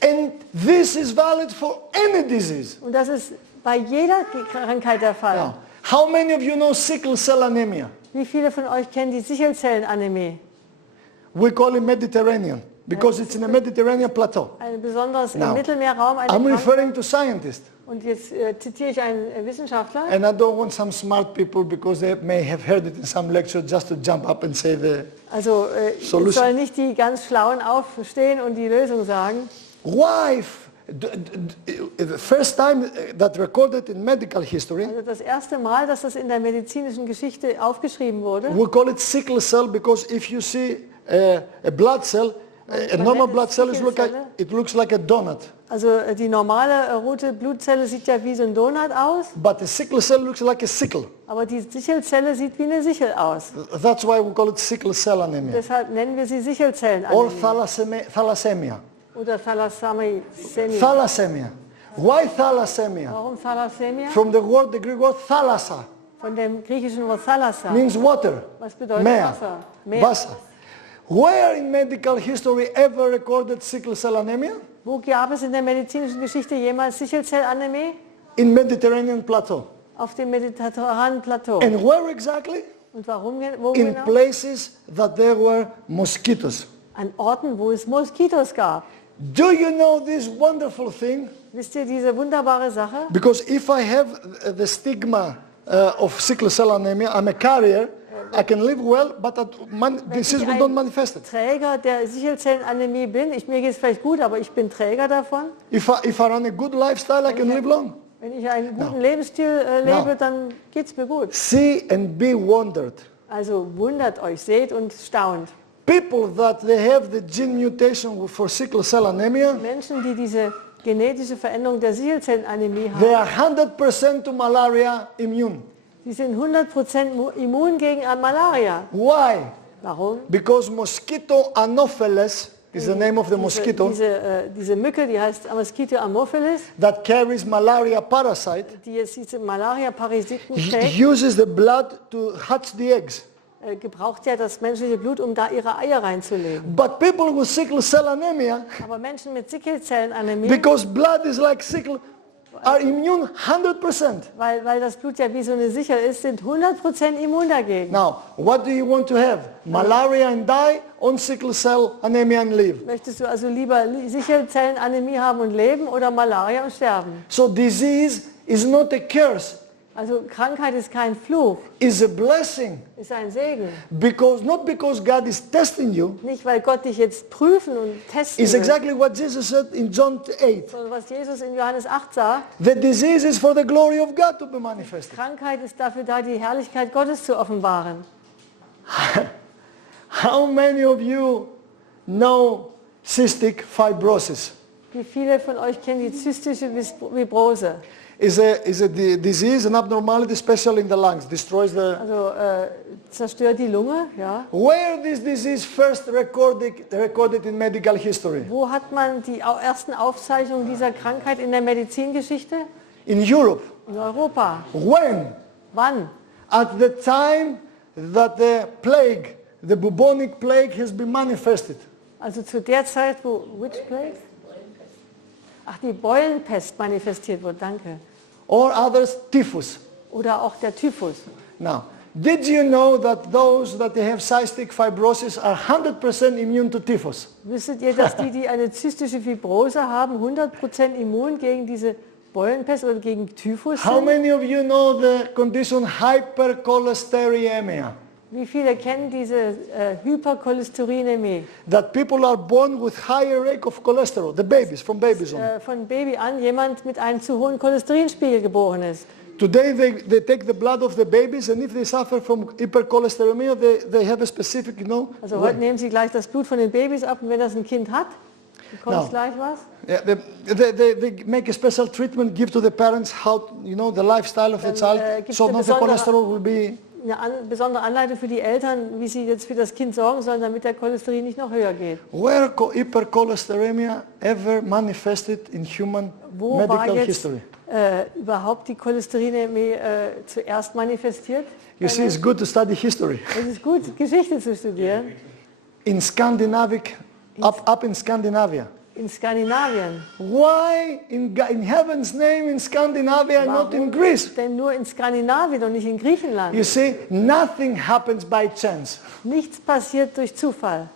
And this is valid for any disease. Und das ist bei jeder Krankheit der Fall. Now, how many of you know sickle cell anemia? Wie viele von euch kennen die Sichelzellenanämie? We call it Mediterranean because it's in the Mediterranean plateau. Ein besonderes im Now, Mittelmeerraum. Eine I'm Krankheit. referring to scientists. Und jetzt zitiere ich einen Wissenschaftler. And I don't want some smart people because they may have heard it in some lecture just to jump up and say the Also es Solution. sollen nicht die ganz Schlauen aufstehen und die Lösung sagen. why. The first time that recorded in medical history, Also das erste Mal, dass das in der medizinischen Geschichte aufgeschrieben wurde. we call it sickle cell because if you see a blood cell, a Man normal nennt es blood cell is Sichelzelle. it looks like a donut, Also die normale rote Blutzelle sieht ja wie so ein Donut aus, but a sickle cell looks like a sickle. aber die Sichelzelle sieht wie eine Sichel aus. That's why we call it sickle cell anemia Deshalb nennen wir sie or Sichelzellenanämie thalassemia. oder Thalassämie. Thalassemia. Why thalassemia? Warum Thalassämie? From the Greek word thalassa, Von dem griechischen Wort Thalassa. means water. Was bedeutet Meer. Wasser? Meer. Wasser. Where in medical history ever recorded sickle cell anemia? Wo gab es in der medizinischen Geschichte jemals Sichelzellanämie? In Mediterranean plateau. Auf dem mediterranen Plateau. And where exactly? Und warum, wo In genau? places that there were mosquitoes. An Orten, wo es Moskitos gab. Do you know this wonderful thing? Wisst ihr diese wunderbare Sache? Because if I have the stigma of sickle cell anemia, I'm a carrier, I can live well, but disease will not manifest it. Träger der Sichelzellenanämie bin, mir geht es vielleicht gut, aber ich bin Träger davon. If I run a good lifestyle, I can live long. Wenn ich einen guten Lebensstil lebe, No. dann geht es mir gut. See and be wondered. Also wundert euch, seht und staunt. People that they have the gene mutation for sickle cell anemia, Menschen, die diese genetische Veränderung der Sichelzellenanämie they haben, are 100% to malaria immune. die sind 100% immun gegen Malaria. Why? Warum? Because mosquito Anopheles is the name of the mosquito Diese Mücke, die heißt Mosquito Amorpheles, that carries malaria parasite, die jetzt diese Malaria-Parasiten He trägt, uses the blood to hatch the eggs. gebraucht ja das menschliche Blut, um da ihre Eier reinzulegen. But people with sickle cell anemia, Aber Menschen mit Sichelzellenanämie, because blood is like sickle, are immune 100%. weil das Blut ja wie so eine Sichel ist, sind 100% immun dagegen. Now, what do you want to have? Malaria and die, on sickle cell anemia and live? Möchtest du also lieber Sichelzellenanämie haben und leben oder Malaria und sterben? So disease is not a curse, Also Krankheit ist kein Fluch, it's a blessing. ist ein Segen. Not because God is testing you, Nicht, weil Gott dich jetzt prüfen und testen it's will, exactly what Jesus said in John 8. sondern was Jesus in Johannes 8 sagt, The disease is for the glory of God to be manifested. Krankheit ist dafür da, die Herrlichkeit Gottes zu offenbaren. How many of you know cystic fibrosis? Wie viele von euch kennen die zystische Fibrose? Is a disease, an abnormality, especially in the lungs, destroys the... Also zerstört die Lunge, ja. Where this disease first recorded in medical history? Wo hat man die ersten Aufzeichnungen dieser Krankheit in der Medizingeschichte? In Europe. In Europa. When? Wann? At the time that the plague, the bubonic plague, has been manifested. Also zu der Zeit, wo which plague? Ach, die Beulenpest manifestiert wird, danke. Or others, typhus. Oder auch der Typhus. Now, did you know that those that have cystic fibrosis are 100% immune to typhus? Wisstet ihr, dass die eine zystische Fibrose haben, 100% immun gegen diese Beulenpest oder gegen Typhus How sind? many of you know the condition hypercholesteremia? Wie viele kennen diese Hypercholesterinämie? That people are born with higher rate of cholesterol, the babies, from babies on. Von Baby an jemand mit einem zu hohen Cholesterinspiegel geboren ist. Today they take the blood of the babies and if they suffer from hypercholesteremia, they have a specific, Also heute nehmen sie gleich das Blut von den Babys ab und wenn das ein Kind hat, bekommt es No. gleich was. Yeah, they make a special treatment, give to the parents how, the lifestyle of the child, gibt's so eine not the besondere- cholesterol will be... Eine besondere Anleitung für die Eltern, wie sie jetzt für das Kind sorgen sollen, damit der Cholesterin nicht noch höher geht. Where hypercholesteremia ever manifested in human Wo war medical jetzt history? überhaupt die Cholesterinämie zuerst manifestiert? You see, it's good to study history. Es ist gut, Geschichte zu studieren. In up in Scandinavia. In Skandinavien. Why in heaven's name in Scandinavia and not in Greece? Denn nur in Skandinavien und nicht in Griechenland. You see, nothing happens by chance. Nichts passiert durch Zufall.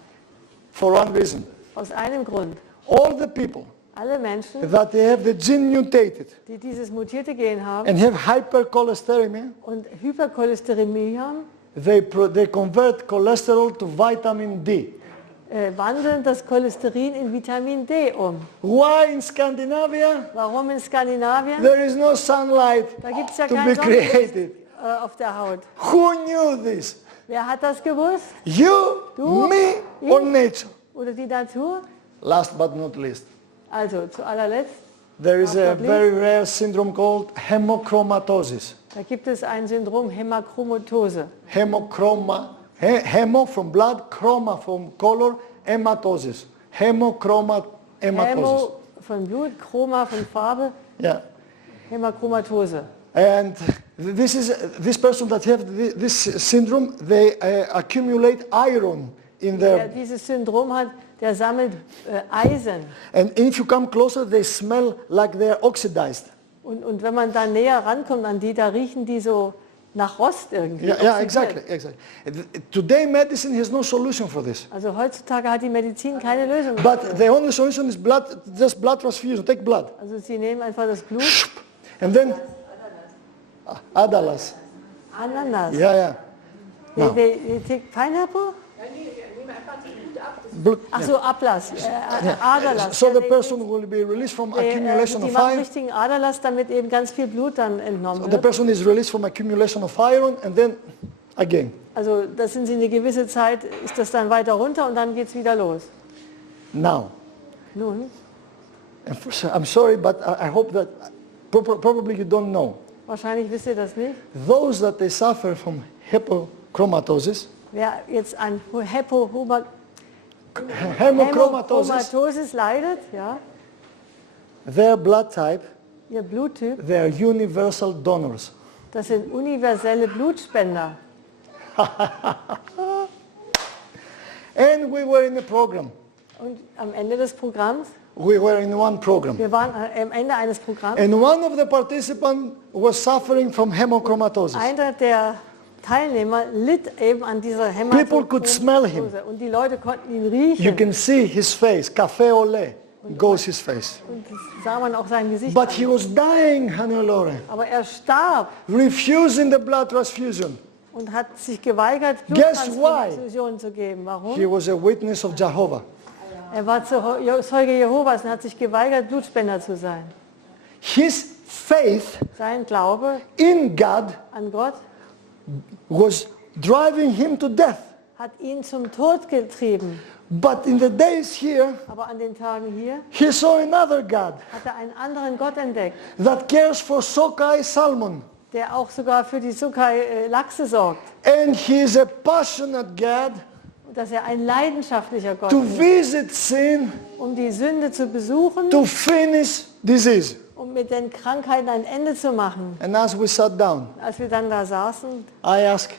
For one reason. Aus einem Grund. All the people Alle Menschen, that they have the gene mutated die dieses mutierte Gen haben and have hypercholesteremia, und Hypercholesterinämie haben, they convert cholesterol to vitamin D. wandeln das Cholesterin in Vitamin D um. Why in Scandinavia? Warum in Skandinavien? There is no sunlight Da gibt es ja to kein be Sonnenlicht created. auf der Haut. Who knew this? Wer hat das gewusst? You, Du, me, or nature? Oder die Natur? Last but not least, Also zu allerletzt, there is a Last but very rare syndrome called hemochromatosis. da gibt es ein Syndrom Hämachromatose. Hemo from blood, chroma from color, hematosis. Hemochromatosis. Hämo von Blut, Chroma von Farbe, Yeah. Hämachromatose. And this person that have this syndrome, they accumulate iron in Wer their, dieses Syndrom hat, der sammelt Eisen. and if you come closer, they smell like they're oxidized. Und wenn man da näher rankommt an die, da riechen die so nach Rost irgendwie. Yeah, oxidiert. exactly. Today medicine has no solution for this. Also heutzutage hat die Medizin keine Lösung. But the only solution is just blood transfusion. Take blood. Also sie nehmen einfach das Blut, And then, Adalas. Ananas. Yeah. No. They take pineapple? Ja, nee, nehmen einfach das Blut ab. Das Blood. Ach so, Ablass, Aderlass. So Ja, the die- person will be released from accumulation die of machen iron. richtigen Aderlass, damit eben ganz viel Blut dann entnommen The wird. person is released from accumulation of iron and then again. Also das sind sie eine gewisse Zeit, ist das dann weiter runter und dann geht es wieder los. Now, Nun, and I'm sorry, but I hope that probably you don't know. wahrscheinlich wisst ihr das nicht. Those that they suffer from hemochromatosis, Wer jetzt an hemochromatosis, Hämochromatosis leidet, ja, their blood type, ihr Bluttyp, they are universal donors. das sind universelle Blutspender. And we were in a program. Und am Ende des Programms, We were in one program. wir waren am Ende eines Programms, And one of the participants was suffering from hemochromatosis. einer der Teilnehmer litt eben an dieser People could smell him. Hämatomatose und die Leute konnten ihn You riechen can see his face, café au lait, goes his face. und das sah man auch sein Gesicht But an. he was dying, Hannelore, Aber er starb refusing the blood transfusion. und hat sich geweigert, Guess why? Bluttransfusionen zu geben. Warum? He was a witness of Jehovah. Er war Zeuge Jehovas und hat sich geweigert, Blutspender zu sein. His faith Sein Glaube in God an Gott was driving him to death. hat ihn zum Tod getrieben. But in the days here, Aber an den Tagen hier he saw another God hat er einen anderen Gott entdeckt, that cares for sockeye salmon. der auch sogar für die Sukai-Lachse sorgt. And he is a passionate God Und dass er ein leidenschaftlicher Gott to ist, visit sin, um die Sünde zu besuchen, to finish disease. um mit den Krankheiten ein Ende zu machen. And as we sat down, Als wir dann da saßen, I asked,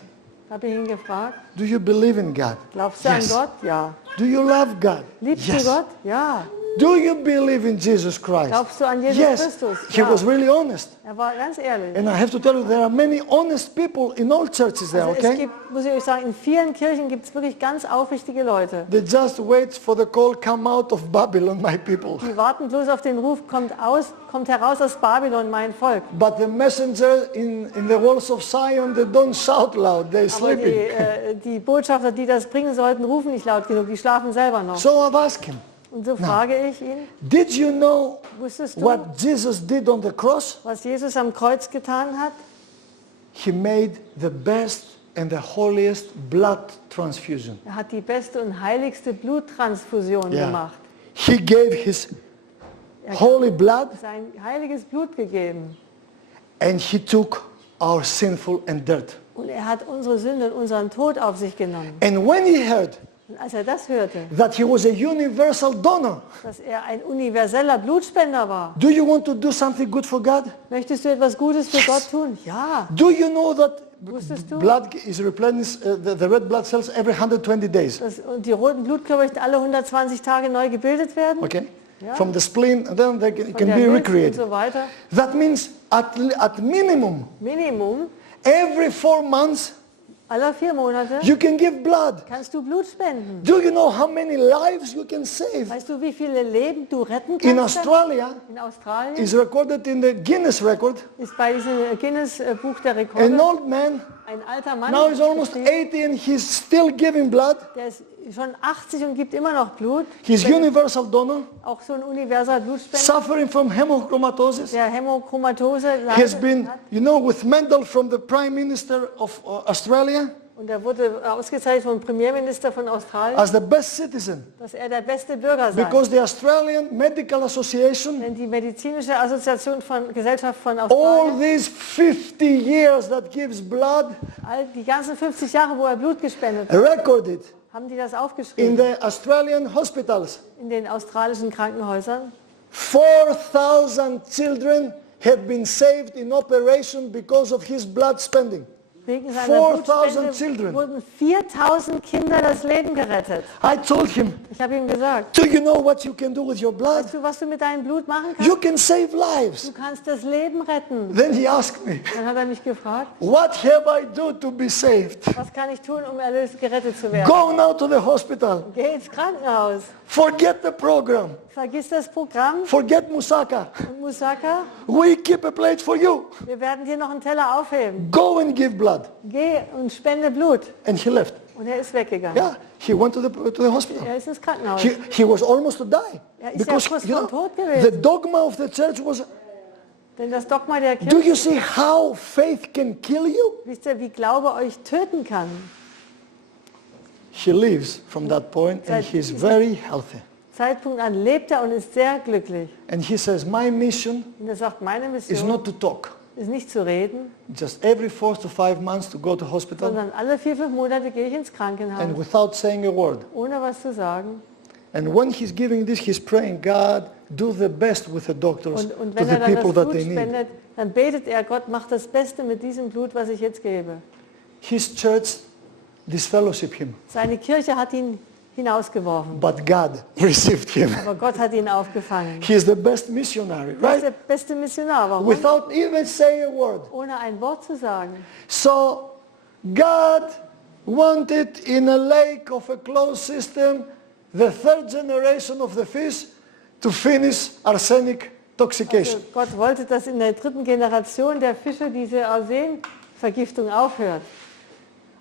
habe ich ihn gefragt, do you believe in God? glaubst du Yes. an Gott? Ja. Do you love God? Liebst Yes. du Gott? Ja. Do you believe in Jesus Christ? Glaubst du an Jesus Yes. Christus? He Ja. was really honest. Er war ganz ehrlich. And I have to tell you, there are many honest people in all churches there, Also es okay? gibt, muss ich euch sagen, in vielen Kirchen gibt es wirklich ganz aufrichtige Leute. They just wait for the call, come out of Babylon, my people. Die warten bloß auf den Ruf, kommt heraus aus Babylon, mein Volk. But the messenger in the walls of Zion, they don't shout loud, they're Aber sleeping. die Botschafter, die das bringen sollten, rufen nicht laut genug, die schlafen selber noch. So I've asked him, Und so frage ich ihn, did you know wusstest du, what Jesus did on the cross? was Jesus am Kreuz getan hat? He made the best and the holiest blood transfusion. Er hat die beste und heiligste Bluttransfusion gemacht. He gave his Er holy blood hat sein heiliges Blut gegeben. and he took our sinful and dirt. Und er hat unsere Sünde und unseren Tod auf sich genommen. And when he heard Und als er das hörte, that he was a universal donor. dass er ein universeller Blutspender war, Do you want to do something good for God? möchtest du etwas Gutes für Gott tun? Ja. Do you know that Wusstest du? blood is replenished, the red blood cells every 120 days? Und die roten Blutkörperchen alle 120 Tage neu gebildet werden? Okay? Ja. From the spleen, and then they Von can der be Milz und recreated. so weiter. That means at minimum, Minimum, every 4 months, alle 4 Monate you can give blood. kannst du Blut spenden. Do you know how many lives you can save? Weißt du, wie viele Leben du retten In kannst? Australia, In Australien is recorded in the Guinness record, ist bei diesem Guinness-Buch der an Rekorde old man, ein alter Mann, now he's almost geschrieben, 80 and he's still giving blood. der ist schon 80 und gibt immer noch Blut. He's universal donor, Auch so ein universaler Blutspender, suffering from hemochromatosis. der Hämochromatose Has leidet. been, you know, with medal from the Prime Minister of Australia Und er wurde ausgezeichnet vom Premierminister von Australien, as the best citizen. dass er der beste Bürger sei. Because the Australian Medical Association, Denn die medizinische Assoziation von Gesellschaft von all Australien, these 50 years that gives blood, all die ganzen 50 Jahre, wo er Blut gespendet hat, recorded haben die das in aufgeschrieben the Australian hospitals. in den australischen Krankenhäusern. 4,000 children have been saved in operation because of his blood spending. Wegen seiner 4,000 Blutspende children. wurden 4.000 Kinder das Leben gerettet. I told him, Ich habe ihm gesagt, do you know what you can do with your blood? weißt du, was du mit deinem Blut machen You kannst? can save lives. Du kannst das Leben retten. Then he asked me, Dann hat er mich gefragt, what have I do to be saved? was kann ich tun, um erlöst gerettet zu werden? Go now to the hospital. Geh ins Krankenhaus. Forget the program. Vergiss das Programm Forget Musaka. und Musaka, We keep a plate for you. wir werden dir noch einen Teller aufheben. Go and give blood. Geh und spende Blut. And he left. Und er ist weggegangen. Yeah, he went to the hospital. Er ist ins Krankenhaus. He was almost to die. Er ist ja kurz vor Tod gewesen. the dogma of the church was, Denn das Dogma der do Kirche, you see how faith can kill you? wisst ihr, wie Glaube euch töten kann? He lives from that point and he's very healthy. Zeitpunkt an lebt er und ist sehr glücklich. And he says, my mission Und er sagt, meine is Mission not to talk. ist nicht zu reden, Just every 4 to 5 months to go to hospital sondern alle 4-5 Monate gehe ich ins and Krankenhaus, without saying a word. ohne was zu sagen. And when he's giving this, he's praying, God, do the best with the doctors, Und to wenn the er dann das people that Blut they need. spendet, dann betet er, Gott, mach das Beste mit diesem Blut, was ich jetzt gebe. His church disfellowship him, Seine Kirche hat ihn hinausgeworfen, but God received him. aber Gott hat ihn aufgefangen. He is the best missionary, Er ist der right? beste Missionar. Warum? Without even saying a word. Ohne ein Wort zu sagen. So God wanted in a lake of a closed system the 3rd generation of the fish to finish arsenic Also intoxication. Gott wollte, dass in der 3. Generation der Fische diese Arsenvergiftung aufhört.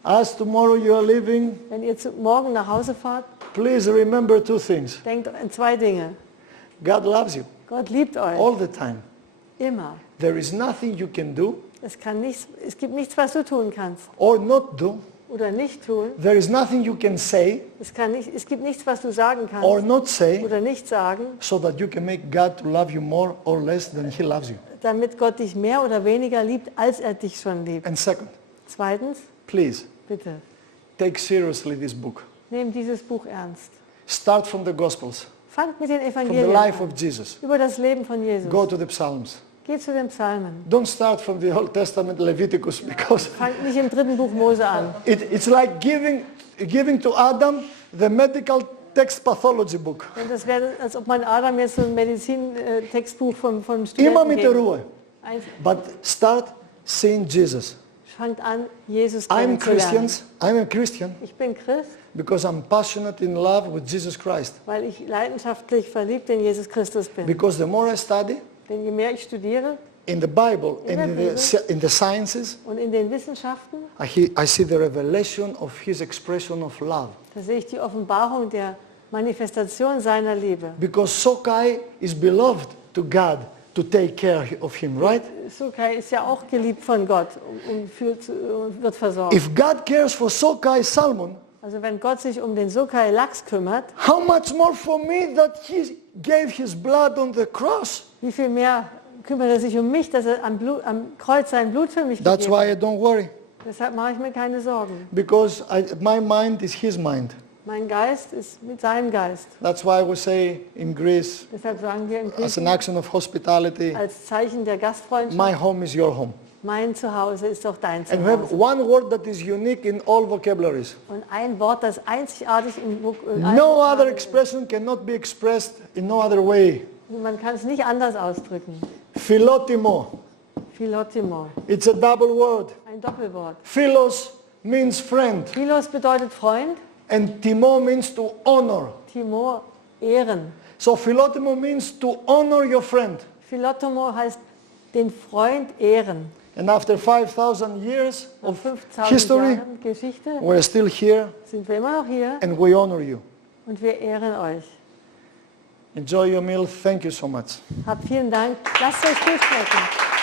As tomorrow you are leaving, Wenn ihr morgen nach Hause fahrt, please remember 2 things. denkt an 2 Dinge. God loves you Gott liebt euch. all the time. Immer. There is nothing you can do Es gibt nichts, was du tun kannst or not do. oder nicht tun. There is nothing you can say Es gibt nichts, was du sagen or kannst not say oder nicht sagen, so that you can make God to love you more or less than he loves you. damit Gott dich mehr oder weniger liebt, als er dich schon liebt. And second, Zweitens, please bitte, take seriously this book. nehmt dieses Buch ernst. Start from the Gospels, Fangt mit den from the Evangelien life an. of Jesus. Über das Leben von Jesus. Go to the Psalms. Geht zu den Psalmen. Don't start from the Old Testament Leviticus because Fangt nicht im 3. Buch Mose an. it's like giving to Adam the medical text pathology book. Und das wäre, als ob man Adam jetzt so ein Medizintextbuch von Immer Studenten mit der geben. Ruhe. Eins- But start seeing Jesus. Fangt an, Jesus I'm kennenzulernen. I'm a Christian Ich bin Christ, because I'm passionate in love with Jesus Christ. weil ich leidenschaftlich verliebt in Jesus Christus bin. Because the more I study Denn je mehr ich studiere in the Bible In and der in the sciences, und in den Wissenschaften, I see the revelation of his expression of love. da sehe ich die Offenbarung der Manifestation seiner Liebe. Because Sokai is beloved to God to take care of him, right? Sokai ist ja auch geliebt von Gott und wird versorgt. If God cares for Sokai salmon, Also wenn Gott sich um den Sokai Lachs kümmert, how much more for me that he gave his blood on the cross? wie viel mehr kümmert er sich um mich, dass er am Kreuz sein Blut für mich That's gegeben hat. why I don't worry. Deshalb mache ich mir keine Sorgen. Because my mind is his mind. Mein Geist ist mit seinem Geist. That's why we say in Greece, Deshalb sagen wir in as an Griechen action of hospitality, als Zeichen der Gastfreundschaft, my home is your home. mein Zuhause ist doch dein And we have Zuhause. one word that is unique in all vocabularies. Und ein Wort, das einzigartig in allen No other Vokabeln ist. expression cannot be expressed in no other way. Man kann es nicht anders ausdrücken. Philotimo. Philotimo, It's a double word. ein Doppelwort. Philos means friend, Philos bedeutet Freund, and timo means to honor. Timor Ehren. So philotimo means to honor your friend. Philotomo heißt den Freund ehren. And after 5,000 years Nach of 5000 history, Jahren Geschichte we're still here sind wir immer noch hier and we honor you. und wir ehren euch. Enjoy your meal. Thank you so much. Habt vielen Dank. Lasst euch gut schmecken.